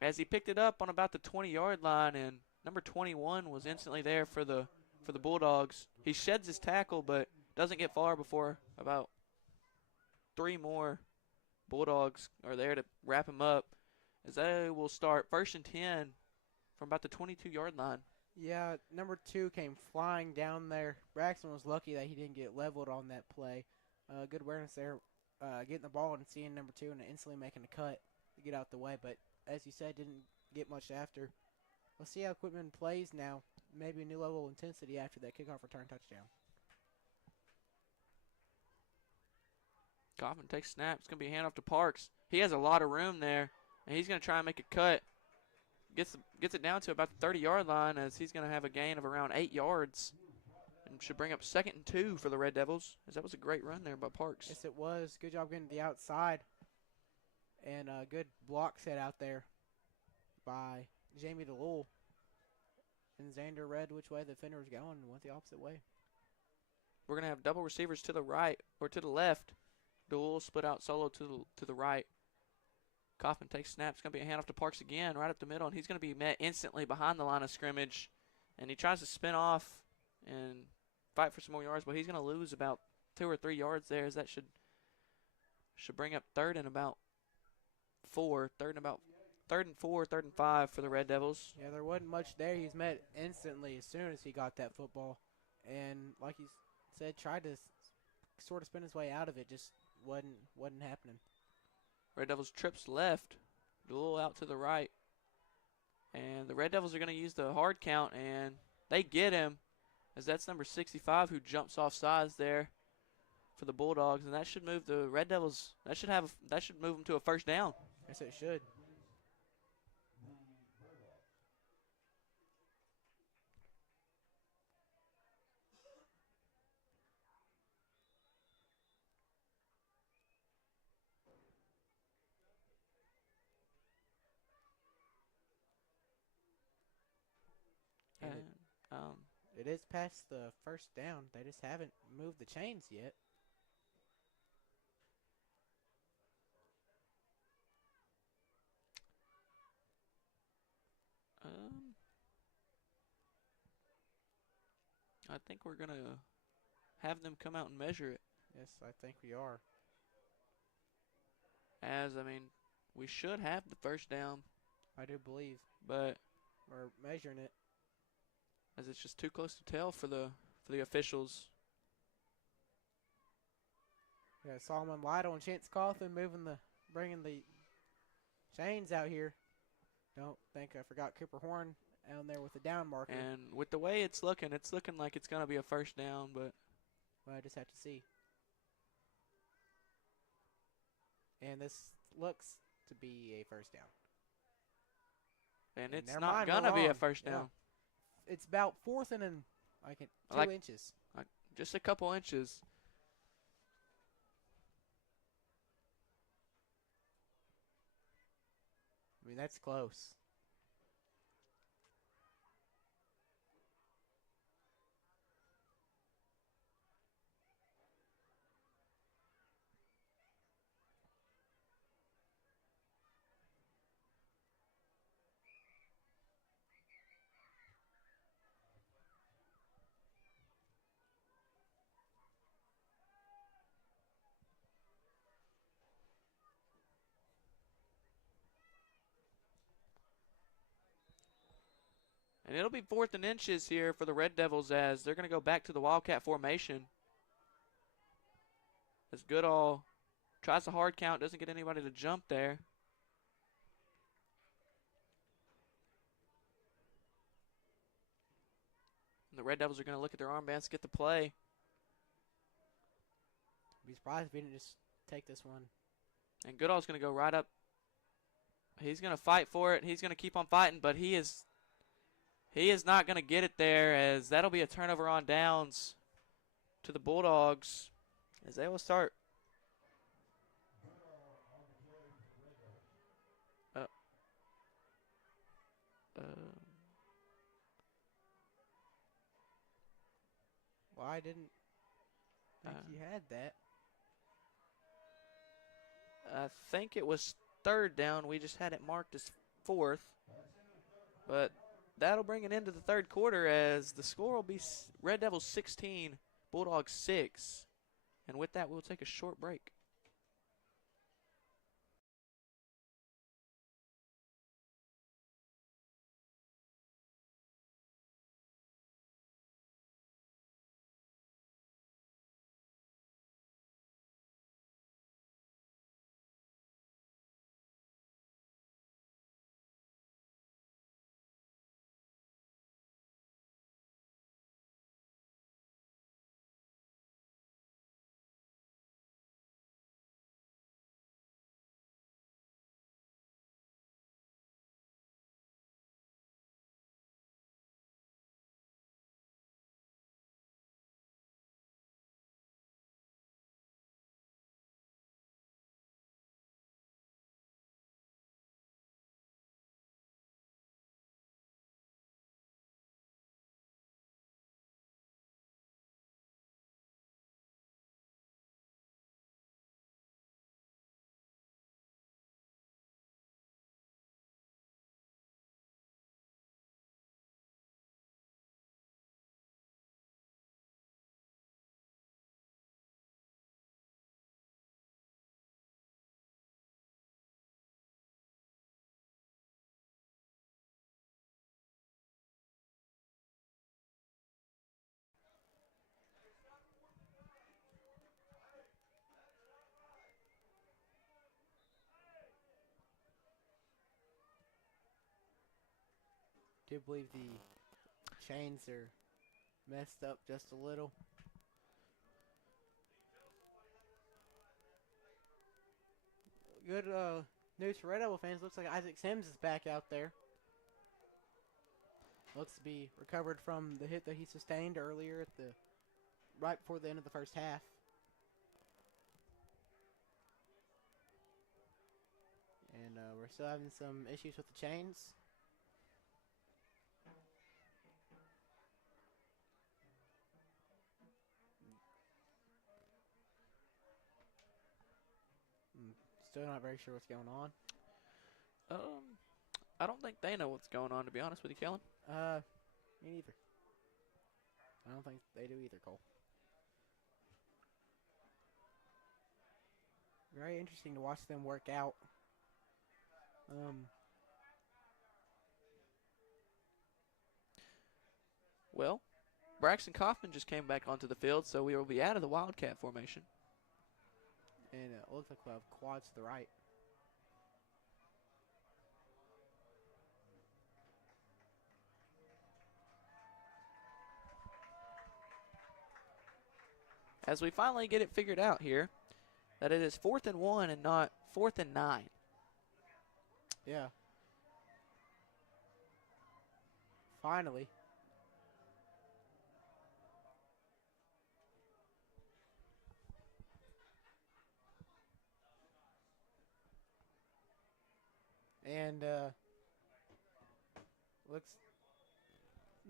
as he picked it up on about the 20-yard line, and number 21 was instantly there for the Bulldogs. He sheds his tackle, but doesn't get far before about 3 more Bulldogs are there to wrap him up, as they will start 1st and 10 from about the 22-yard line. Yeah, number 2 came flying down there. Braxton was lucky that he didn't get leveled on that play. Good awareness there, getting the ball and seeing number 2 and instantly making a cut to get out the way. But as you said, didn't get much after. Let's see how Quitman plays now. Maybe a new level of intensity after that kickoff return touchdown. Kaufman takes snap. It's going to be a handoff to Parks. He has a lot of room there, and he's going to try and make a cut. Gets it down to about the 30-yard line, as he's going to have a gain of around 8 yards. And should bring up 2nd and 2 for the Red Devils, as that was a great run there by Parks. Yes, it was. Good job getting to the outside. And a good block set out there by Jamie DeLull. And Xander read which way the defender was going and went the opposite way. We're going to have double receivers to the right, or to the left. DeLull split out solo to the right. Kaufman takes snaps. It's going to be a handoff to Parks again, right up the middle, and he's going to be met instantly behind the line of scrimmage. And he tries to spin off and fight for some more yards, but he's going to lose about 2 or 3 yards there, as that should bring up 3rd and about 4. 3rd and 4, 3rd and 5 for the Red Devils. Yeah, there wasn't much there. He's met instantly as soon as he got that football. And like he said, tried to sort of spin his way out of it, just wasn't happening. Red Devils trips left, DeLull out to the right. And the Red Devils are going to use the hard count, and they get him, as that's number 65 who jumps off sides there for the Bulldogs, and that should move the Red Devils. That should move them to a 1st down. Yes, it should. And it is past the 1st down. They just haven't moved the chains yet. I think we're going to have them come out and measure it. Yes, I think we are. We should have the 1st down. I do believe. But we're measuring it, as it's just too close to tell for the officials. Yeah, Solomon Lytle and Chance Coffin bringing the chains out here. Don't think I forgot Cooper Horn down there with the down marker. And with the way it's looking like it's going to be a 1st down, but I just have to see. And this looks to be a 1st down. And it's not going to be a 1st down. Yeah. It's about 4th and 2 inches. Just a couple inches. I mean, that's close. And it'll be 4th and inches here for the Red Devils, as they're going to go back to the Wildcat formation. As Goodall tries the hard count, doesn't get anybody to jump there. And the Red Devils are going to look at their armbands to get the play. I'd be surprised if we didn't just take this one. And Goodall's going to go right up. He's going to fight for it. He's going to keep on fighting, but he is not going to get it there, as that'll be a turnover on downs to the Bulldogs, as they will start. Well, I didn't think he had that. I think it was third down. We just had it marked as fourth. But that'll bring it into the third quarter as the score will be Red Devils 16, Bulldogs 6. And with that, we'll take a short break. I do believe the chains are messed up just a little. Good news for Red Devil fans. Looks like Isaac Sims is back out there. Looks to be recovered from the hit that he sustained earlier at the right before the end of the first half. And we're still having some issues with the chains. Still not very sure what's going on. I don't think they know what's going on, to be honest with you, Kellen. Me neither. I don't think they do either, Cole. Very interesting to watch them work out. Well, Braxton Kaufman just came back onto the field, so we will be out of the Wildcat formation. And it looks like we'll have quads to the right. As we finally get it figured out here, that it is 4th and 1 and not 4th and 9. Yeah. Finally. And looks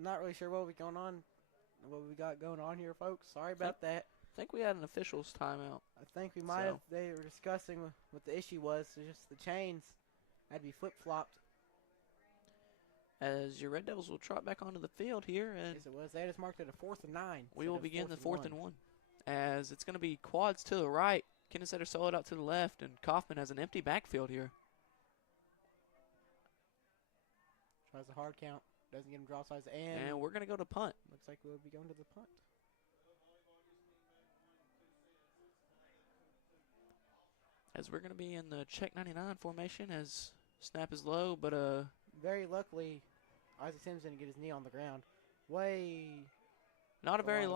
not really sure what we got going on here, folks. Sorry about that. I think we had an official's timeout. I think we might have. They were discussing what the issue was. So just the chains had to be flip-flopped. As your Red Devils will trot back onto the field here, and yes, it was. They just marked it a 4th and 9. We will begin the 4th and 1. As it's going to be quads to the right, Kinnisetter soloed out to the left, and Kaufman has an empty backfield here. Tries a hard count. Doesn't get him draw size. And we're going to go to punt. Looks like we'll be going to the punt. As we're going to be in the check 99 formation as snap is low, but very luckily, Isaac Sims didn't get his knee on the ground. Not a very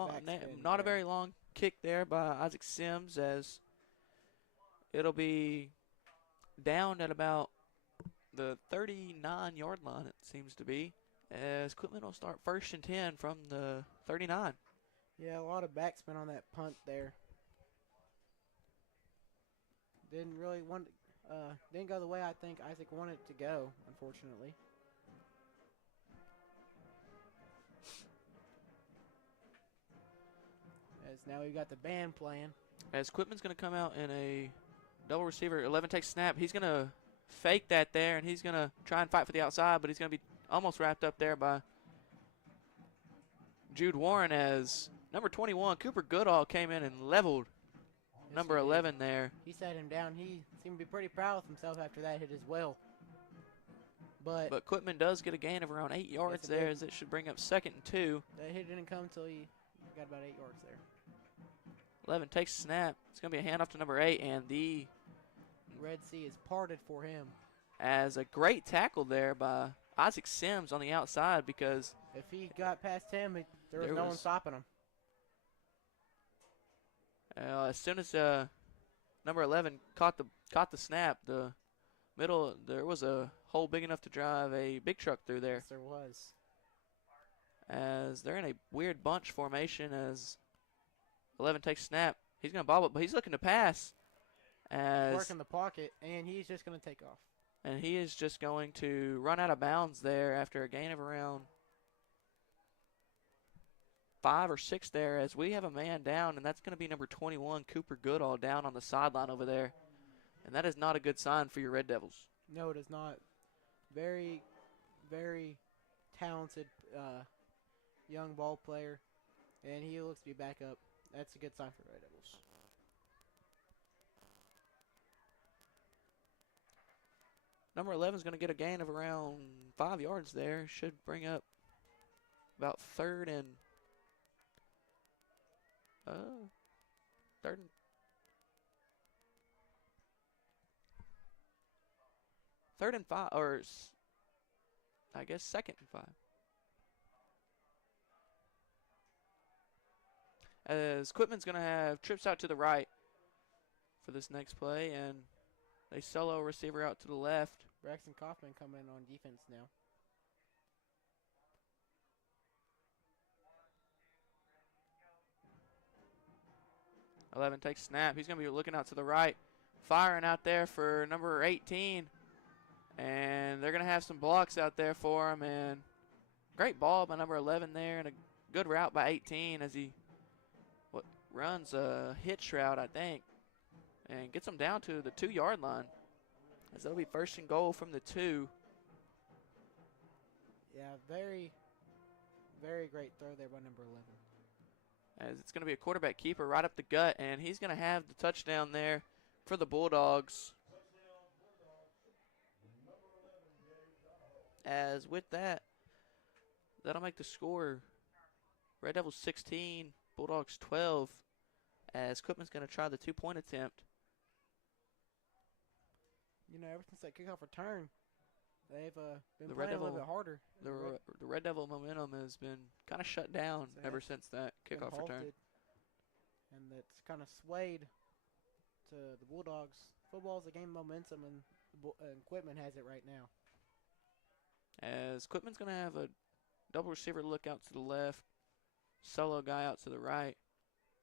long kick there by Isaac Sims, as it'll be down at about the 39-yard line, it seems to be, as Quitman will start 1st and 10 from the 39. Yeah, a lot of backspin on that punt there. Didn't go the way I think Isaac wanted it to go, unfortunately. As now we've got the band playing. As Quitman's going to come out in a double receiver. 11 takes snap. He's going to fake that there, and he's going to try and fight for the outside, but he's going to be almost wrapped up there by Jude Warren as number 21, Cooper Goodall, came in and leveled number 11 there. He sat him down. He seemed to be pretty proud of himself after that hit as well. But Quitman does get a gain of around 8 yards there, as it should bring up 2nd and 2. That hit didn't come until he got about 8 yards there. 11 takes snap. It's going to be a handoff to number 8, and the Red Sea is parted for him. As a great tackle there by Isaac Sims on the outside, because if he got past him, there was no one stopping him. As soon as number 11 caught the snap, the middle, there was a hole big enough to drive a big truck through there. Yes, there was. As they're in a weird bunch formation, as 11 takes snap. He's going to bobble it, but he's looking to pass. As working the pocket, and he's just going to take off. And he is just going to run out of bounds there after a gain of around 5 or 6 there, as we have a man down, and that's going to be number 21, Cooper Goodall, down on the sideline over there. And that is not a good sign for your Red Devils. No, it is not. Very, very talented young ball player, and he looks to be back up. That's a good sign for Red Devils. Number 11 is going to get a gain of around 5 yards there. Should bring up about third and 5, or I guess 2nd and 5. As Quitman's going to have trips out to the right for this next play, and they solo receiver out to the left. Braxton Kaufman coming in on defense now. Eleven takes snap. He's going to be looking out to the right, firing out there for number 18. And they're going to have some blocks out there for him. And great ball by number 11 there, and a good route by 18 as he runs a hitch route, I think, and gets him down to the 2-yard line. As that'll be 1st and goal from the 2. Yeah, very, very great throw there by number 11. As it's going to be a quarterback keeper right up the gut, and he's going to have the touchdown there for the Bulldogs. As with that, that'll make the score Red Devils 16, Bulldogs 12, as Quitman's going to try the 2-point attempt. You know, ever since that kickoff return, they've been playing a little bit harder. The Red Devil momentum has been kind of shut down ever since that kickoff return. And it's kind of swayed to the Bulldogs. Football's a game of momentum, and Quitman has it right now. As Quitman's going to have a double receiver look out to the left, solo guy out to the right.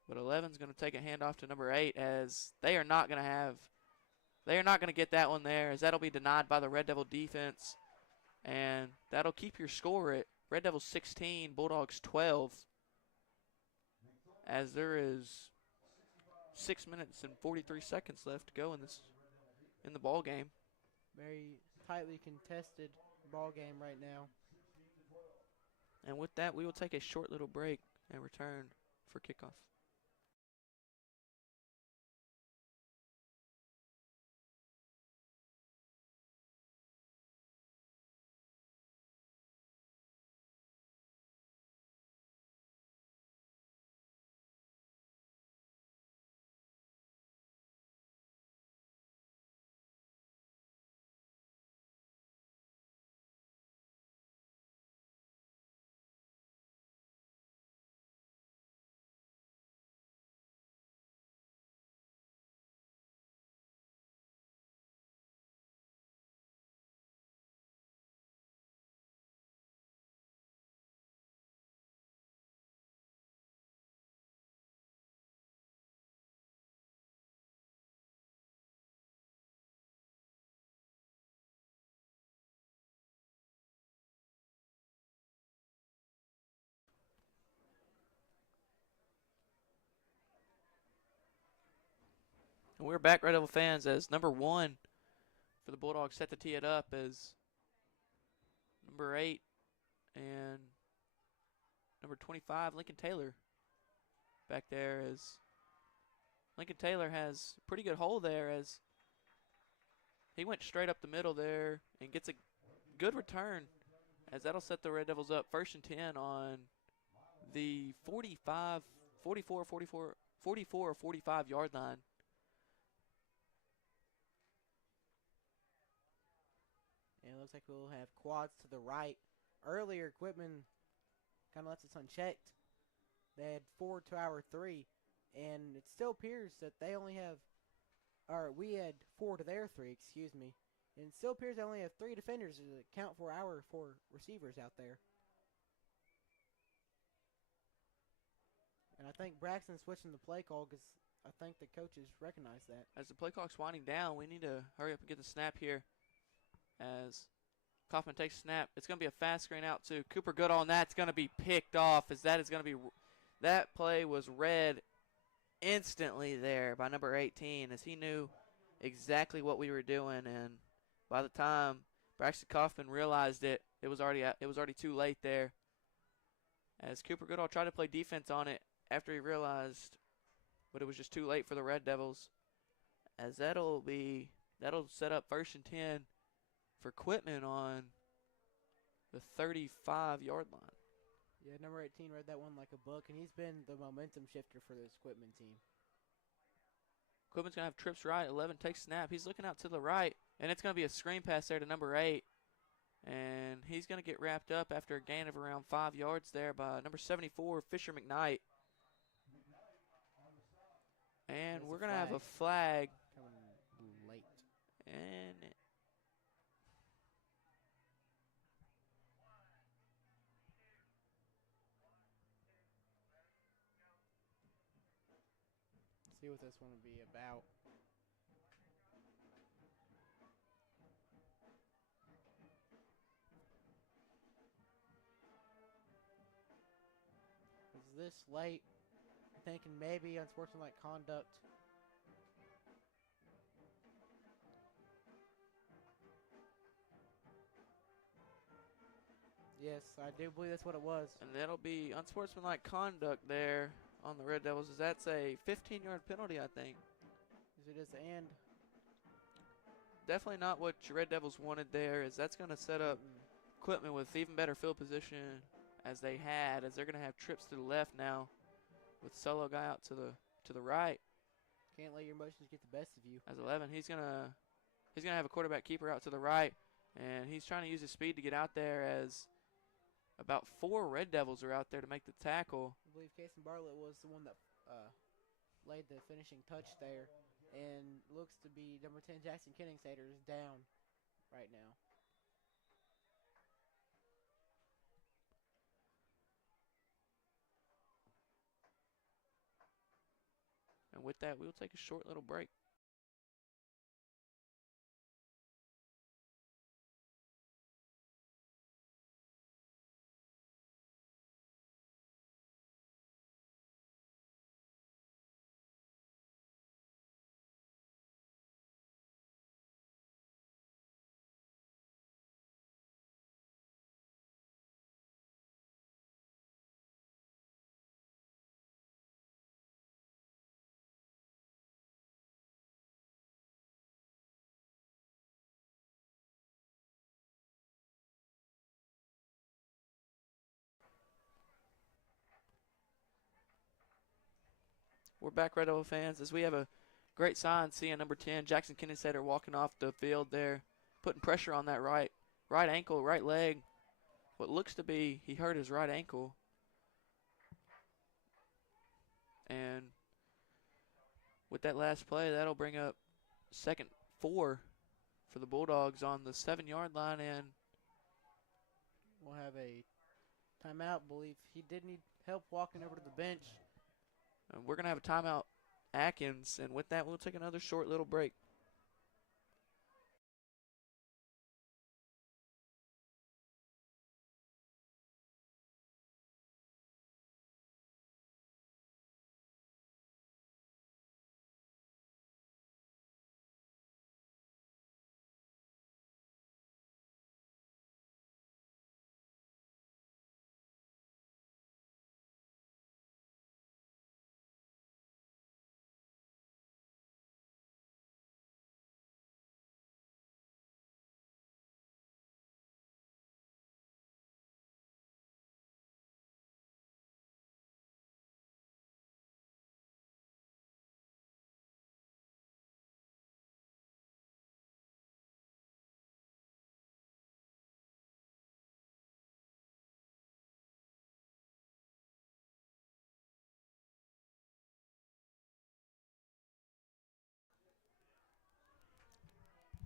But 11's going to take a handoff to number 8, as they are not going to get that one there, as that'll be denied by the Red Devil defense. And that'll keep your score at Red Devils 16, Bulldogs 12, as there is 6 minutes and 43 seconds left to go in the ball game. Very tightly contested ball game right now. And with that, we will take a short little break and return for kickoff. And we're back, Red Devil fans, as number 1 for the Bulldogs set to tee it up as number 8 and number 25, Lincoln Taylor, back there, as Lincoln Taylor has a pretty good hole there as he went straight up the middle there and gets a good return, as that'll set the Red Devils up 1st and 10 on the 44 or 45 yard line. And it looks like we'll have quads to the right. Earlier, Quitman kind of left us unchecked. They had 4 to our 3, and it still appears that they only have, or we had 4 to their 3, excuse me. And it still appears they only have 3 defenders to account for our 4 receivers out there. And I think Braxton's switching the play call because I think the coaches recognize that. As the play clock's winding down, we need to hurry up and get the snap here. As Kaufman takes snap, it's going to be a fast screen out to Cooper Goodall, and that's going to be picked off, as that is going to be, that play was read instantly there by number 18, as he knew exactly what we were doing, and by the time Braxton Kaufman realized it, it was already too late there. As Cooper Goodall tried to play defense on it after he realized, but it was just too late for the Red Devils. As that'll set up 1st and 10 for Quitman on the 35 yard line. Yeah, number 18 read that one like a book, and he's been the momentum shifter for this Quitman team. Quitman's going to have trips right. 11 takes snap. He's looking out to the right, and it's going to be a screen pass there to number 8. And he's going to get wrapped up after a gain of around 5 yards there by number 74, Fisher McKnight. And we're going to have a flag. Coming late. And see what this one would be about. Is this late? Thinking maybe unsportsmanlike conduct. Yes, I do believe that's what it was. And that'll be unsportsmanlike conduct there on the Red Devils, as that's a 15-yard penalty, I think. Yes, it is, and definitely not what your Red Devils wanted there, as that's going to set up Quitman with even better field position as they had, as they're going to have trips to the left now with solo guy out to the right. Can't let your emotions get the best of you. As 11, he's gonna have a quarterback keeper out to the right, and he's trying to use his speed to get out there, as about 4 Red Devils are out there to make the tackle. I believe Casey Bartlett was the one that laid the finishing touch there, and looks to be number 10 Jackson Kenningsater is down right now. And with that, we'll take a short little break. We're back, Red Devil fans, as we have a great sign seeing number 10, Jackson Kenningsater, walking off the field there, putting pressure on that right ankle, right leg. What looks to be, he hurt his right ankle. And with that last play, that'll bring up 2nd 4 for the Bulldogs on the 7-yard line, and we'll have a timeout. Believe he did need help walking over to the bench. we're going to have a timeout, Atkins, and with that, we'll take another short little break.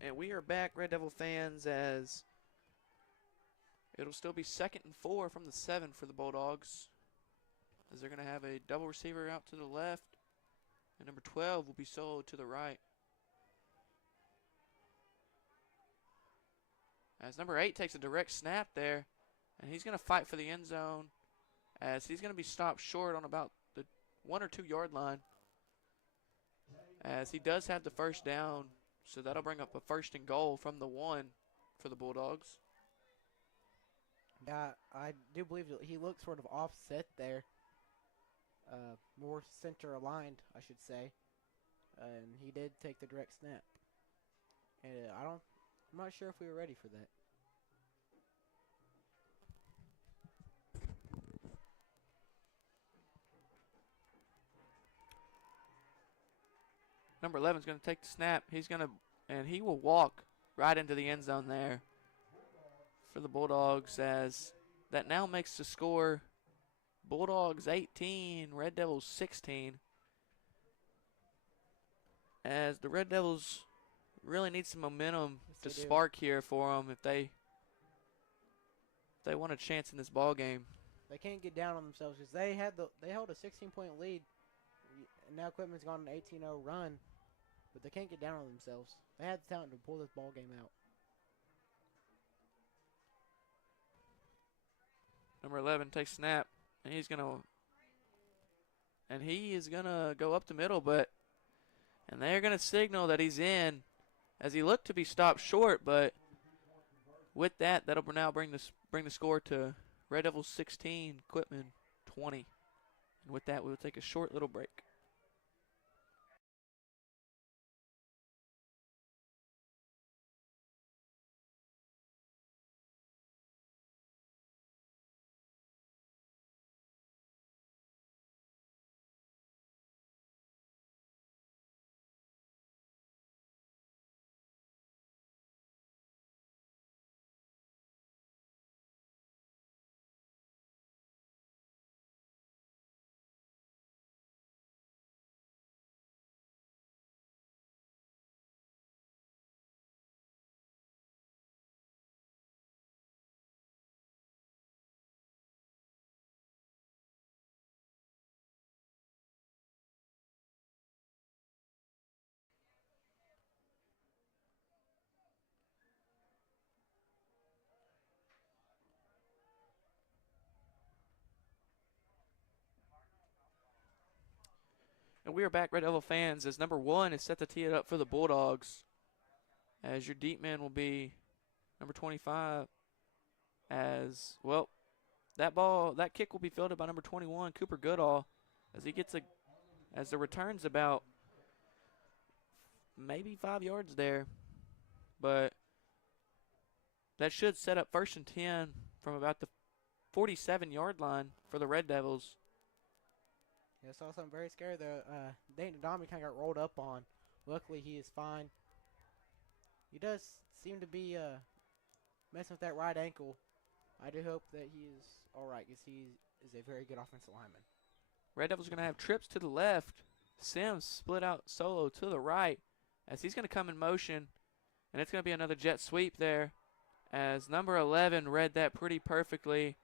And we are back, Red Devil fans, as it'll still be 2nd and 4 from the 7 for the Bulldogs. As they're going to have a double receiver out to the left. And number 12 will be soloed to the right. As number 8 takes a direct snap there. And he's going to fight for the end zone. As he's going to be stopped short on about the 1 or 2 yard line. As he does have the first down. So that'll bring up a 1st and goal from the 1 for the Bulldogs. Yeah, I do believe he looked sort of offset there. More center aligned, I should say. And he did take the direct snap. And I'm not sure if we were ready for that. Number 11 is going to take the snap. And he will walk right into the end zone there for the Bulldogs, as that now makes the score Bulldogs 18, Red Devils 16. As the Red Devils really need some momentum to spark here for them if they want a chance in this ball game. They can't get down on themselves because they held a 16-point lead. And now Quitman's gone an 18-0 run, but they can't get down on themselves. They had the talent to pull this ball game out. Number 11 takes snap, and he is gonna go up the middle, and they're gonna signal that he's in, as he looked to be stopped short, but with that'll now bring the score to Red Devils 16, Quitman 20. And with that, we'll take a short little break. And we are back, Red Devil fans, as number 1 is set to tee it up for the Bulldogs. As your deep man will be number 25. As, well, that kick will be fielded by number 21, Cooper Goodall, as the return's about maybe 5 yards there. But that should set up 1st and 10 from about the 47-yard line for the Red Devils. Yeah, I saw something very scary there. Dayton Adami kind of got rolled up on. Luckily, he is fine. He does seem to be messing with that right ankle. I do hope that he is all right, because he is a very good offensive lineman. Red Devils are going to have trips to the left. Sims split out solo to the right, as he's going to come in motion. And it's going to be another jet sweep there, as number 11 read that pretty perfectly.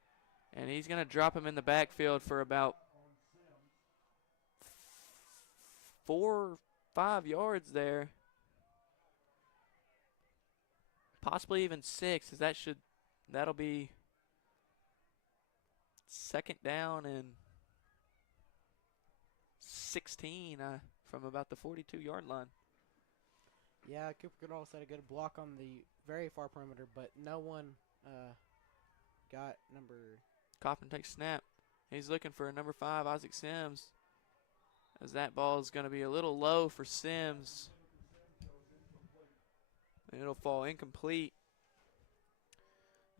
And he's going to drop him in the backfield for about 4 or 5 yards there. Possibly even 6, as that'll be 2nd down and 16 from about the 42-yard line. Yeah, Cooper Goodall had a good block on the very far perimeter, but no one got number. Kaufman takes snap. He's looking for number 5, Isaac Sims, as that ball is going to be a little low for Sims. And it'll fall incomplete,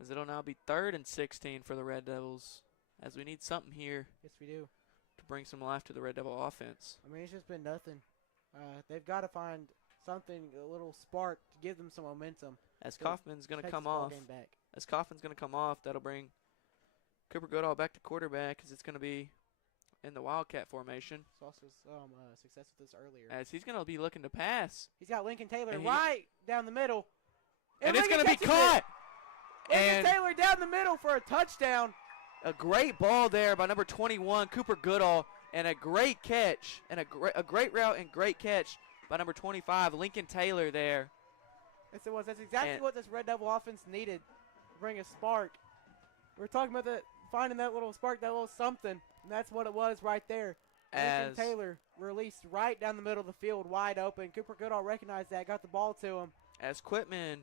as it'll now be 3rd and 16 for the Red Devils, as we need something here. Yes, we do. To bring some life to the Red Devil offense. I mean, it's just been nothing. They've got to find something, a little spark to give them some momentum. As Kaufman's going to come off. That'll bring Cooper Goodall back to quarterback, as it's going to be in the Wildcat formation. Saw some success with this earlier. As he's going to be looking to pass. He's got Lincoln Taylor And right down the middle. And it's Lincoln going to be catches caught. it. Lincoln And Taylor down the middle for a touchdown. a great ball there by number 21, Cooper Goodall, and a great catch, and a great route and great catch by number 25, Lincoln Taylor there. Yes, it was. That's exactly what this Red Devil offense needed to bring a spark. We're talking about finding that little spark, that little something, and that's what it was right there. Lincoln Taylor released right down the middle of the field, wide open. Cooper Goodall recognized that, got the ball to him. As Quitman,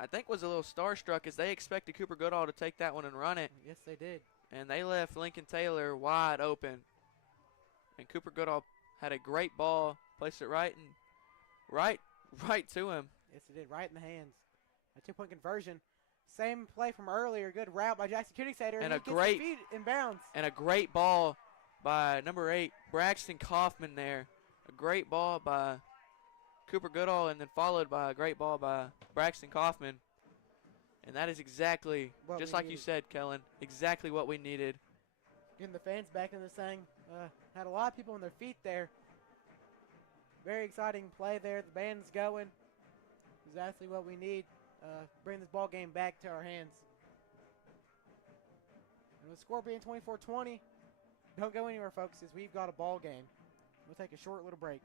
I think, was a little starstruck as they expected Cooper Goodall to take that one and run it. Yes, they did. And they left Lincoln Taylor wide open. And Cooper Goodall had a great ball, placed it right to him. Yes, it did, right in the hands. A 2-point conversion. Same play from earlier. Good route by Jackson Kunigseder. And he a gets great his feet in bounds. And a great ball by number 8, Braxton Kaufman there. A great ball by Cooper Goodall, and then followed by a great ball by Braxton Kaufman. And that is exactly, just like you said, Kellen, exactly what we needed. Getting the fans back in this thing. Had a lot of people on their feet there. Very exciting play there. The band's going. Exactly what we need. Bring this ball game back to our hands. And with the score being 24-20, don't go anywhere, folks, as we've got a ball game. We'll take a short little break.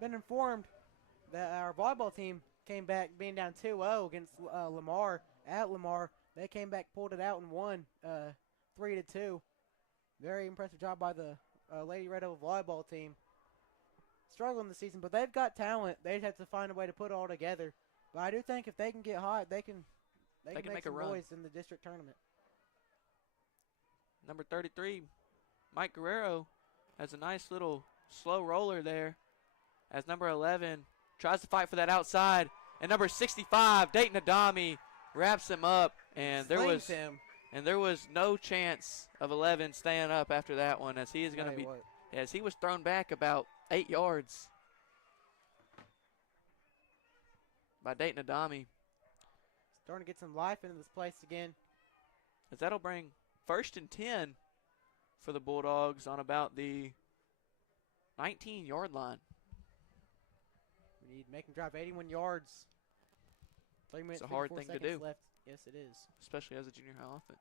Been informed that our volleyball team came back being down 2-0 against Lamar at Lamar. They came back, pulled it out, and won 3-2. Very impressive job by the Lady Red Devil volleyball team. Struggling this season, but they've got talent. They just have to find a way to put it all together. But I do think if they can get hot, they can make some noise in the district tournament. Number 33, Mike Guerrero, has a nice little slow roller there. As number 11 tries to fight for that outside. And number 65, Dayton Adami, wraps him up. And there was no chance of 11 staying up after that one, as he is going to be, as he was thrown back about 8 yards by Dayton Adami. Starting to get some life into this place again. As that'll bring 1st and 10 for the Bulldogs on about the 19-yard line. We need to make them drive 81 yards. 3 minutes, it's a hard thing to do. Left. Yes, it is. Especially as a junior high offense.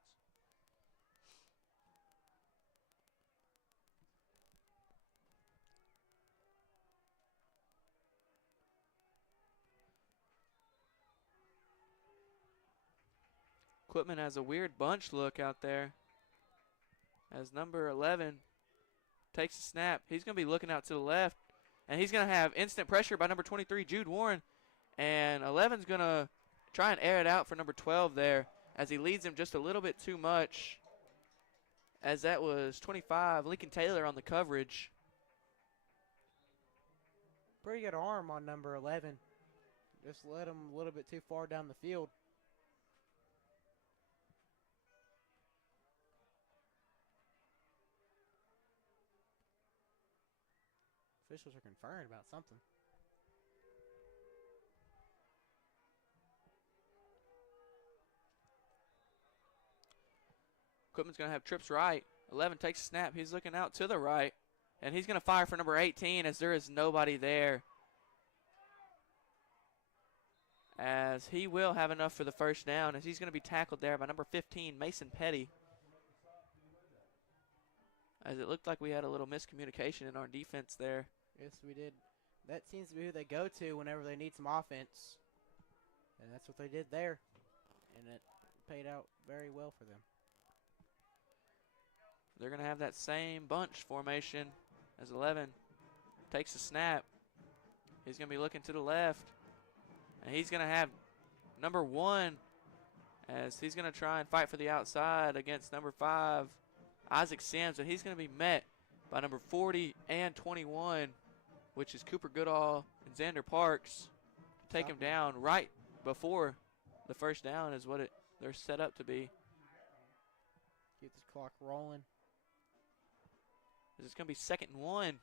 Quitman has a weird bunch look out there. As number 11 takes a snap, he's going to be looking out to the left. And he's going to have instant pressure by number 23, Jude Warren. And 11's going to try and air it out for number 12 there, as he leads him just a little bit too much, as that was 25, Lincoln Taylor, on the coverage. Pretty good arm on number 11. Just led him a little bit too far down the field. Officials are conferring about something. Quitman's going to have trips right. 11 takes a snap. He's looking out to the right. And he's going to fire for number 18, as there is nobody there. As he will have enough for the first down, as he's going to be tackled there by number 15, Mason Petty. As it looked like we had a little miscommunication in our defense there. Yes, we did. That seems to be who they go to whenever they need some offense. And that's what they did there. And it paid out very well for them. They're going to have that same bunch formation as 11 takes the snap. He's going to be looking to the left. And he's going to have number 1 as he's going to try and fight for the outside against number 5, Isaac Sims. And he's going to be met by number 40 and 21, which is Cooper Goodall and Xander Parks, to take him down right before the first down is what they're set up to be. Get this clock rolling. This is going to be 2nd and 1.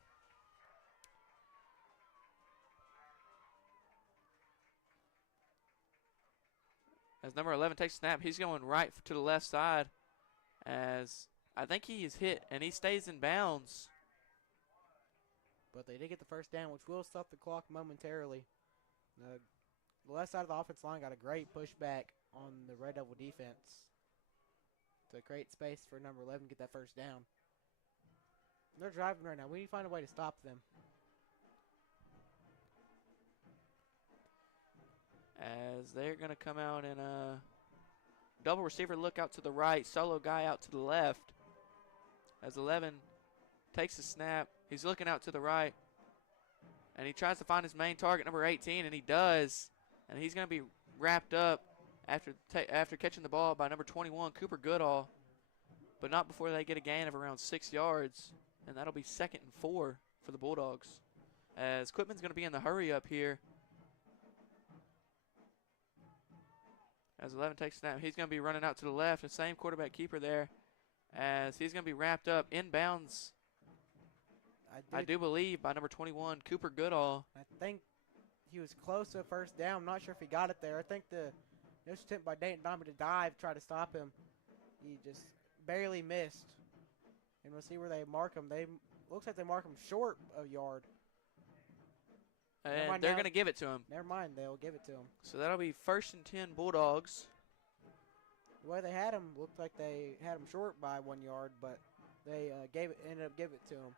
As number 11 takes a snap, he's going right to the left side as I think he is hit and he stays in bounds. But they did get the first down, which will stop the clock momentarily. The left side of the offensive line got a great pushback on the Red Devil defense to create space for number 11 to get that first down. They're driving right now. We need to find a way to stop them. As they're going to come out in a double receiver look out to the right, solo guy out to the left. As 11 takes the snap, he's looking out to the right, and he tries to find his main target, number 18, and he does. And he's going to be wrapped up after catching the ball by number 21, Cooper Goodall, but not before they get a gain of around 6 yards, and that'll be 2nd and 4 for the Bulldogs. As Quitman's going to be in the hurry up here. As 11 takes a snap, he's going to be running out to the left, the same quarterback keeper there, as he's going to be wrapped up in bounds, I do believe, by number 21, Cooper Goodall. I think he was close to a first down. I'm not sure if he got it there. I think the initial attempt by Dayton Diamond to dive, try to stop him. He just barely missed. And we'll see where they mark him. Looks like they mark him short a yard. And they're going to give it to him. Never mind, they'll give it to him. So that'll be 1st and 10 Bulldogs. The way they had him looked like they had him short by 1 yard, but they ended up giving it to him.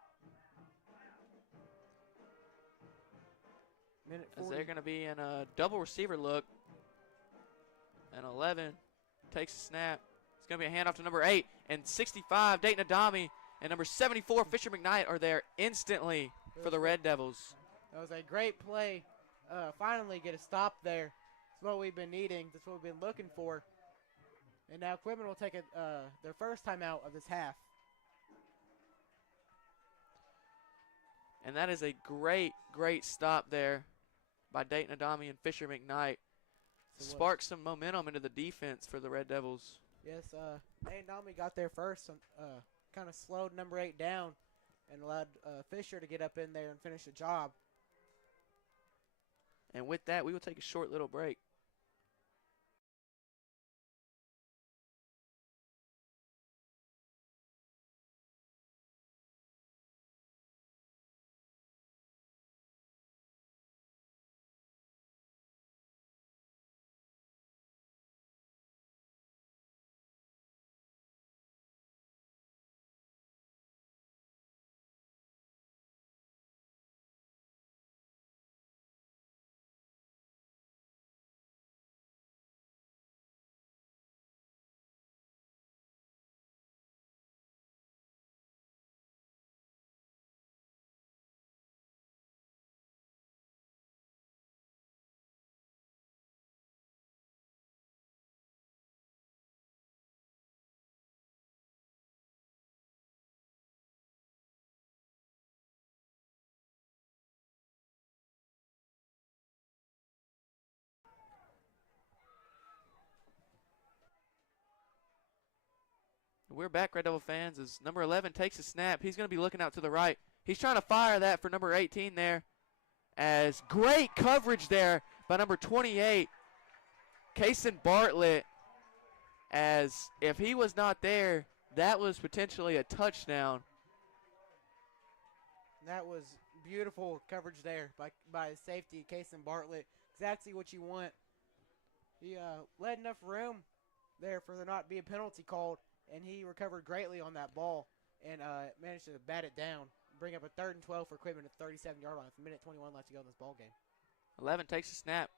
Minute 40. As they're going to be in a double receiver look. And 11 takes a snap. It's going to be a handoff to number 8. And 65, Dayton Adami, and number 74, Fisher McKnight, are there instantly for the Red Devils. That was a great play. Finally get a stop there. That's what we've been needing. That's what we've been looking for. And now Quitman will take their first timeout of this half. And that is a great, great stop there by Dayton Adami and Fisher McKnight. Spark some momentum into the defense for the Red Devils. Yes, Dayton Adami got there first. Kind of slowed number 8 down and allowed Fisher to get up in there and finish the job. And with that, we will take a short little break. We're back, Red Devil fans, as number 11 takes a snap. He's going to be looking out to the right. He's trying to fire that for number 18 there. As great coverage there by number 28, Kason Bartlett. As if he was not there, that was potentially a touchdown. That was beautiful coverage there by safety, Kason Bartlett. Exactly what you want. He led enough room there for there not to be a penalty called, and he recovered greatly on that ball and managed to bat it down, bring up a 3rd and 12 for Quitman at the 37-yard line with 1:21 left to go in this ball game. 11 takes a snap,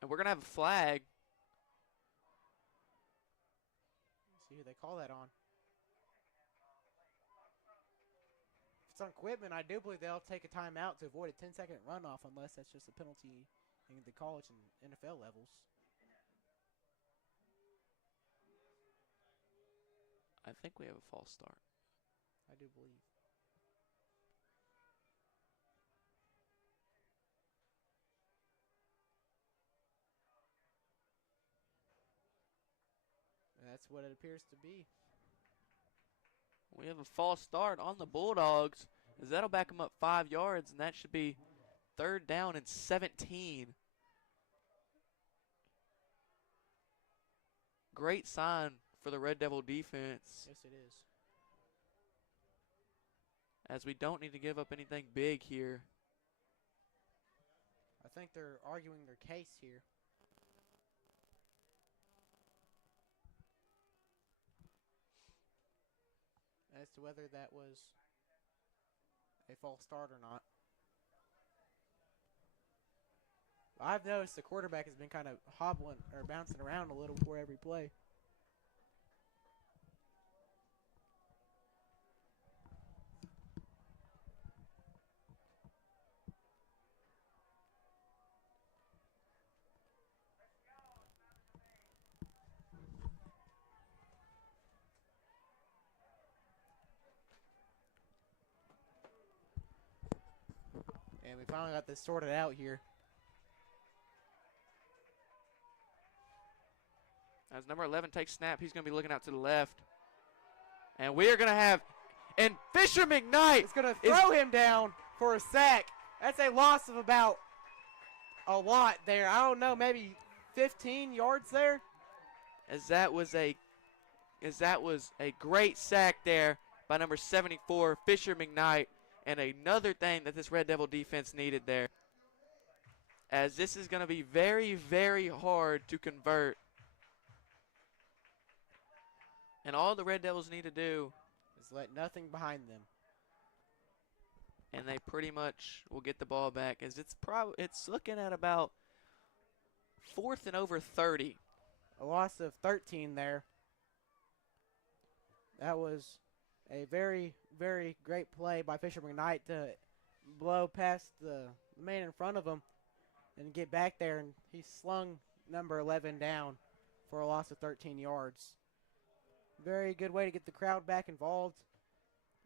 and we're going to have a flag. Let's see who they call that on. it's on Quitman, I do believe they'll take a timeout to avoid a 10-second runoff unless that's just a penalty in the college and NFL levels. I think we have a false start. I do believe. That's what it appears to be. We have a false start on the Bulldogs, as that'll back them up 5 yards, and that should be 3rd down and 17. Great sign for the Red Devil defense. Yes, it is. As we don't need to give up anything big here. I think they're arguing their case here. As to whether that was a false start or not. I've noticed the quarterback has been kind of hobbling or bouncing around a little before every play. And we finally got this sorted out here. As number 11 takes snap, he's going to be looking out to the left. And we are going to have, and Fisher McKnight is going to throw him down for a sack. That's a loss of about a lot there. I don't know, maybe 15 yards there. As that was a great sack there by number 74, Fisher McKnight. And another thing that this Red Devil defense needed there, as this is going to be very, very hard to convert. And all the Red Devils need to do is let nothing behind them. And they pretty much will get the ball back, as it's looking at about 4th and over 30. A loss of 13 there. That was a very, very great play by Fisher McKnight to blow past the man in front of him and get back there. And he slung number 11 down for a loss of 13 yards. Very good way to get the crowd back involved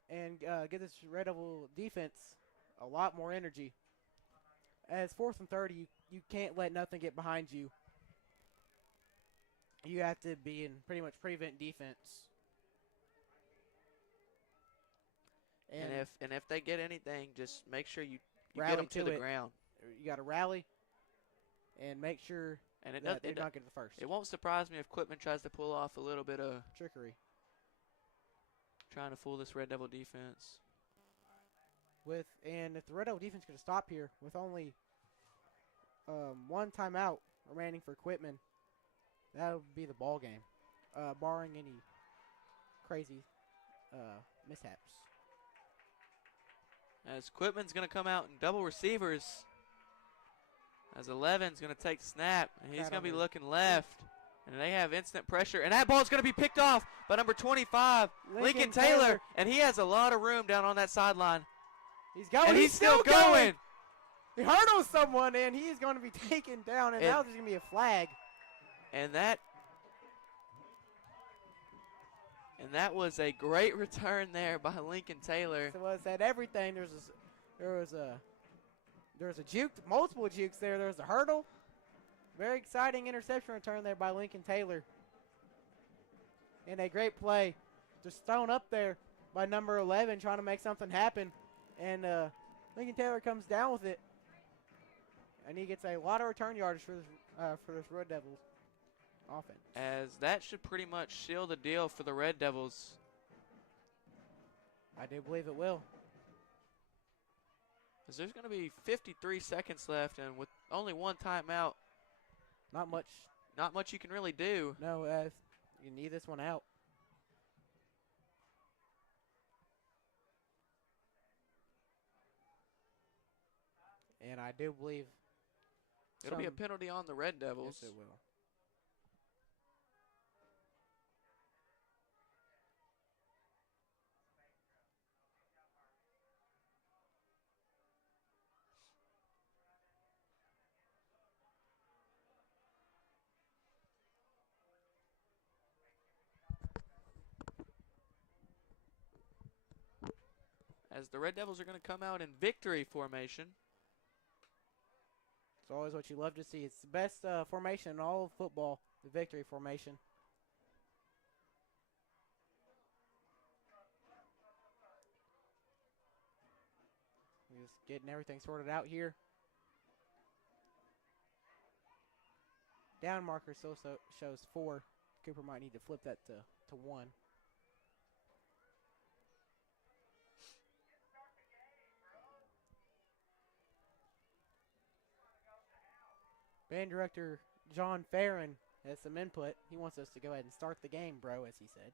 and get this Red Devil defense a lot more energy. As 4th and 30, you can't let nothing get behind you. You have to be in pretty much prevent defense. And if they get anything, just make sure you get them to the ground. You got to rally and make sure and that they're not getting the first. It won't surprise me if Quitman tries to pull off a little bit of trickery, trying to fool this Red Devil defense. And if the Red Devil defense could stop here with only one timeout remaining for Quitman, that would be the ball game, barring any crazy mishaps. As Quitman's going to come out in double receivers. As 11's going to take the snap. And he's going to be looking left. And they have instant pressure. And that ball's going to be picked off by number 25, Lincoln Taylor. And he has a lot of room down on that sideline. He's going. And he's still going. He hurdles someone, and he's going to be taken down. And now there's going to be a flag. And that was a great return there by Lincoln Taylor. So was that everything? There was a juke, multiple jukes there. There was a hurdle. Very exciting interception return there by Lincoln Taylor. And a great play, just thrown up there by number 11, trying to make something happen. And Lincoln Taylor comes down with it, and he gets a lot of return yardage for this Red Devils offense. As that should pretty much seal the deal for the Red Devils. I do believe it will. As there's going to be 53 seconds left, and with only one timeout, not much you can really do. No, you need this one out. And I do believe it'll be a penalty on the Red Devils. Yes, it will. as the Red Devils are going to come out in victory formation. It's always what you love to see. It's the best formation in all of football, the victory formation. Just getting everything sorted out here. Down marker still shows 4. Cooper might need to flip that to 1. Band director John Farron has some input. He wants us to go ahead and start the game, bro, as he said.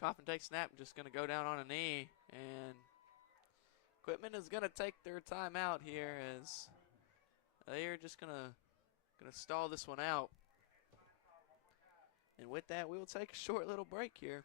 Coffin takes snap, just going to go down on a knee, and Quitman is going to take their timeout here as they are just going to stall this one out. And with that, we will take a short little break here.